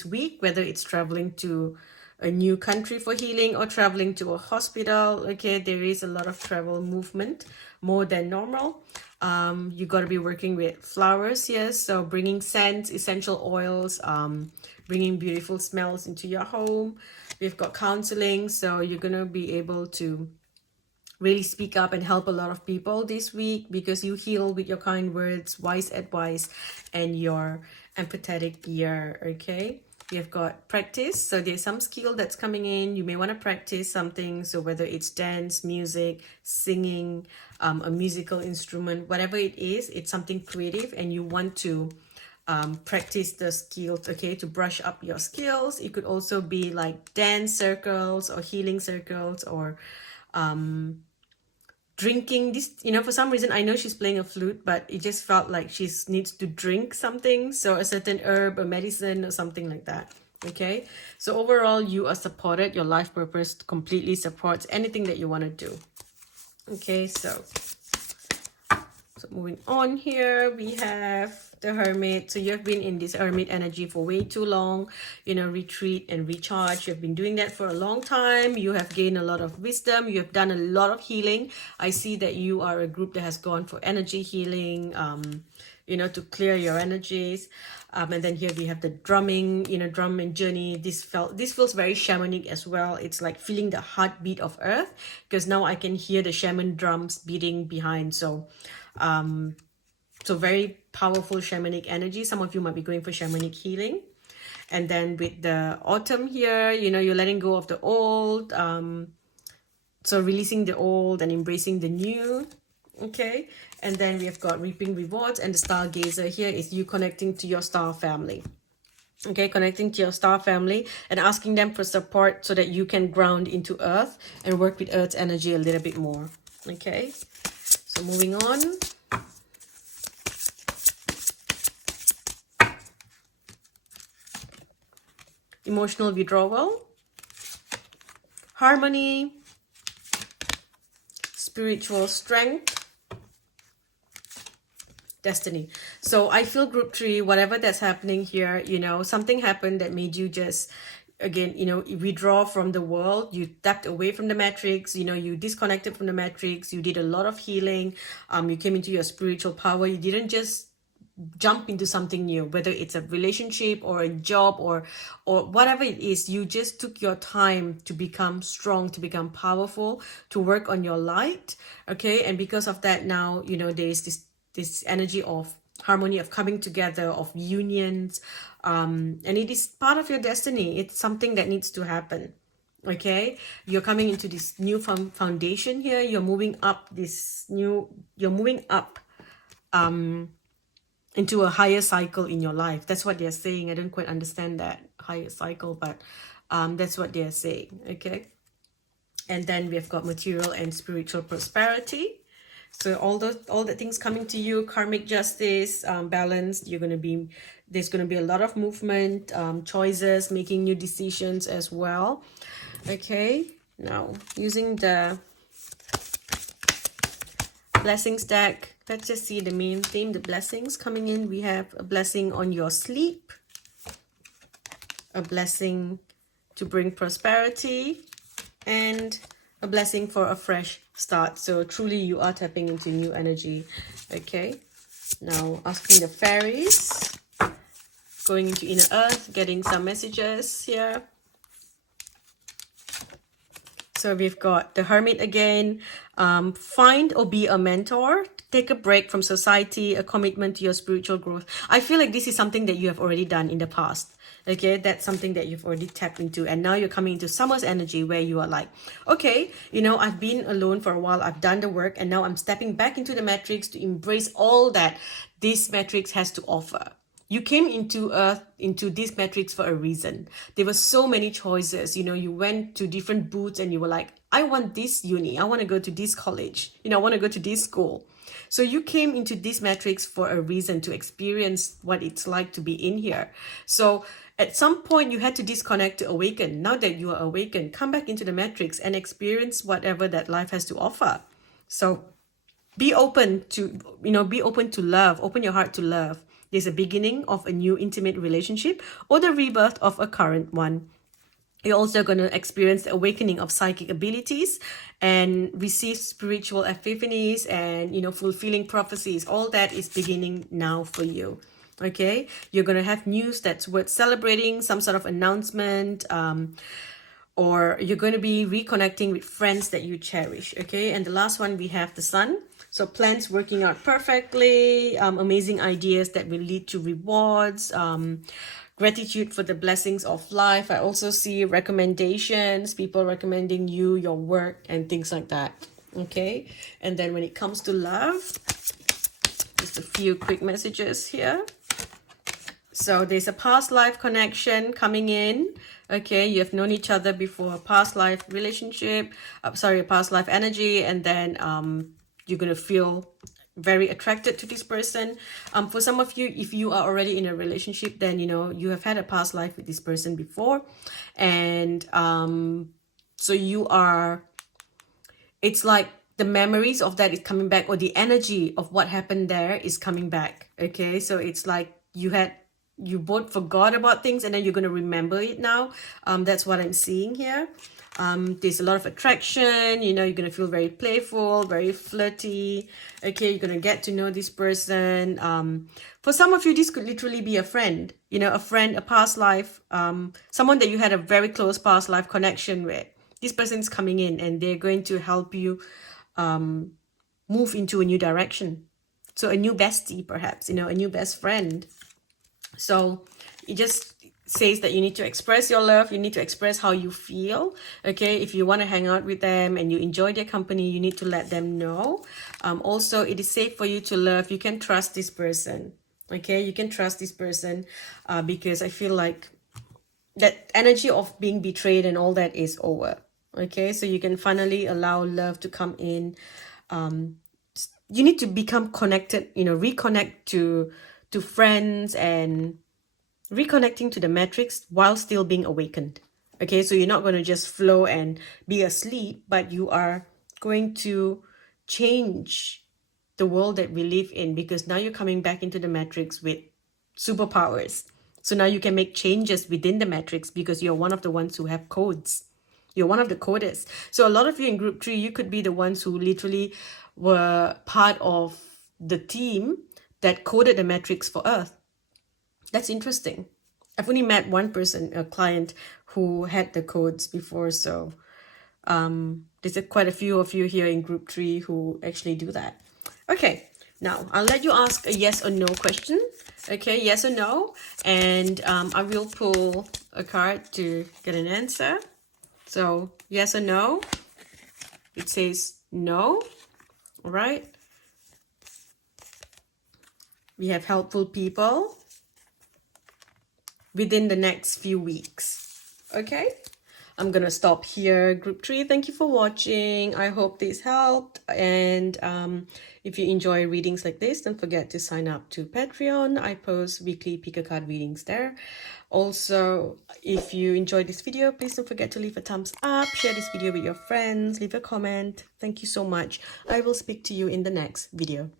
week, whether it's traveling to a new country for healing or traveling to a hospital. Okay, there is a lot of travel movement, more than normal. You got to be working with flowers, yes, so bringing scents, essential oils, bringing beautiful smells into your home. We've got counseling, so you're going to be able to really speak up and help a lot of people this week because you heal with your kind words, wise advice, and your empathetic ear. Okay, you've got practice, so there's some skill that's coming in. You may want to practice something, so whether it's dance, music, singing, a musical instrument, whatever it is, it's something creative and you want to practice the skills, okay, to brush up your skills. It could also be like dance circles or healing circles, or drinking this, you know, for some reason, I know she's playing a flute, but it just felt like she needs to drink something, so a certain herb or medicine or something like that. Okay, so overall you are supported. Your life purpose completely supports anything that you want to do. Okay, so moving on here, we have the Hermit. So you've been in this Hermit energy for way too long, you know, retreat and recharge. You've been doing that for a long time. You have gained a lot of wisdom. You have done a lot of healing. I see that you are a group that has gone for energy healing, you know, to clear your energies. And then here we have the drumming, you know, drum and journey. This feels very shamanic as well. It's like feeling the heartbeat of earth, because now I can hear the shaman drums beating behind. So very powerful shamanic energy. Some of you might be going for shamanic healing. And then with the autumn here, you know, you're letting go of the old. So releasing the old and embracing the new. Okay. And then we have got reaping rewards, and the stargazer here is you connecting to your star family. Okay, connecting to your star family and asking them for support so that you can ground into earth and work with earth's energy a little bit more. Okay, so moving on. Emotional withdrawal, harmony, spiritual strength, destiny. So I feel group 3, whatever that's happening here, you know, something happened that made you just, again, you know, withdraw from the world. You stepped away from the matrix, you know, you disconnected from the matrix. You did a lot of healing. You came into your spiritual power. You didn't just jump into something new, whether it's a relationship or a job or whatever it is. You just took your time to become strong, to become powerful, to work on your light. Okay, and because of that, now, you know, there is this energy of harmony, of coming together, of unions, and it is part of your destiny. It's something that needs to happen. Okay, you're coming into this new foundation here. You're moving up into a higher cycle in your life. That's what they're saying. I don't quite understand that higher cycle, but that's what they're saying. Okay, and then we've got material and spiritual prosperity. So all the things coming to you, karmic justice, balance. There's gonna be a lot of movement, choices, making new decisions as well. Okay, now using the blessings deck, let's just see the main theme, the blessings coming in. We have a blessing on your sleep, a blessing to bring prosperity, and a blessing for a fresh start. So truly you are tapping into new energy. Okay, now asking the fairies, going into inner earth, getting some messages here. So we've got the Hermit again. Find or be a mentor. Take a break from society, a commitment to your spiritual growth. I feel like this is something that you have already done in the past. Okay, that's something that you've already tapped into. And now you're coming into summer's energy where you are like, okay, you know, I've been alone for a while. I've done the work. And now I'm stepping back into the matrix to embrace all that this matrix has to offer. You came into earth, into this matrix for a reason. There were so many choices. You know, you went to different booths and you were like, I want this uni. I want to go to this college. You know, I want to go to this school. So you came into this matrix for a reason, to experience what it's like to be in here. So at some point you had to disconnect to awaken. Now that you are awakened, come back into the matrix and experience whatever that life has to offer. So be open to, you know, be open to love. Open your heart to love. There's a beginning of a new intimate relationship or the rebirth of a current one. You're also going to experience the awakening of psychic abilities and receive spiritual epiphanies and, you know, fulfilling prophecies. All that is beginning now for you. Okay, you're going to have news that's worth celebrating, some sort of announcement, or you're going to be reconnecting with friends that you cherish. Okay, and the last one, we have the Sun. So plans working out perfectly, amazing ideas that will lead to rewards, gratitude for the blessings of life. I also see recommendations, people recommending you, your work, and things like that. Okay, and then when it comes to love, just a few quick messages here. So there's a past life connection coming in. Okay, you have known each other before, a past life relationship, a past life energy, and then you're going to feel very attracted to this person. For some of you, if you are already in a relationship, then, you know, you have had a past life with this person before. And so you are, it's like the memories of that is coming back, or the energy of what happened there is coming back. Okay, so it's like you both forgot about things and then you're going to remember it now. That's what I'm seeing here. There's a lot of attraction, you know, you're going to feel very playful, very flirty. Okay, you're going to get to know this person. For some of you, this could literally be a friend, you know, a friend, a past life, someone that you had a very close past life connection with. This person's coming in and they're going to help you move into a new direction. So a new bestie, perhaps, you know, a new best friend. So it just says that you need to express your love. You need to express how you feel. Okay, if you want to hang out with them and you enjoy their company, you need to let them know. Also, it is safe for you to love. You can trust this person. Okay, you can trust this person because I feel like that energy of being betrayed and all that is over. Okay, so you can finally allow love to come in. You need to become connected, you know, reconnect to friends and reconnecting to the matrix while still being awakened. Okay, so you're not going to just flow and be asleep, but you are going to change the world that we live in, because now you're coming back into the matrix with superpowers. So now you can make changes within the matrix because you're one of the ones who have codes. You're one of the coders. So a lot of you in group 3, you could be the ones who literally were part of the team that coded the matrix for Earth. That's interesting. I've only met one person, a client, who had the codes before. So there's quite a few of you here in group 3 who actually do that. Okay, now I'll let you ask a yes or no question. Okay, yes or no. And I will pull a card to get an answer. So yes or no. It says no. All right. We have helpful people within the next few weeks. Okay, I'm gonna stop here. Group 3, thank you for watching. I hope this helped. And if you enjoy readings like this, don't forget to sign up to Patreon. I post weekly pick a card readings there. Also, if you enjoyed this video, please don't forget to leave a thumbs up, share this video with your friends, leave a comment. Thank you so much. I will speak to you in the next video.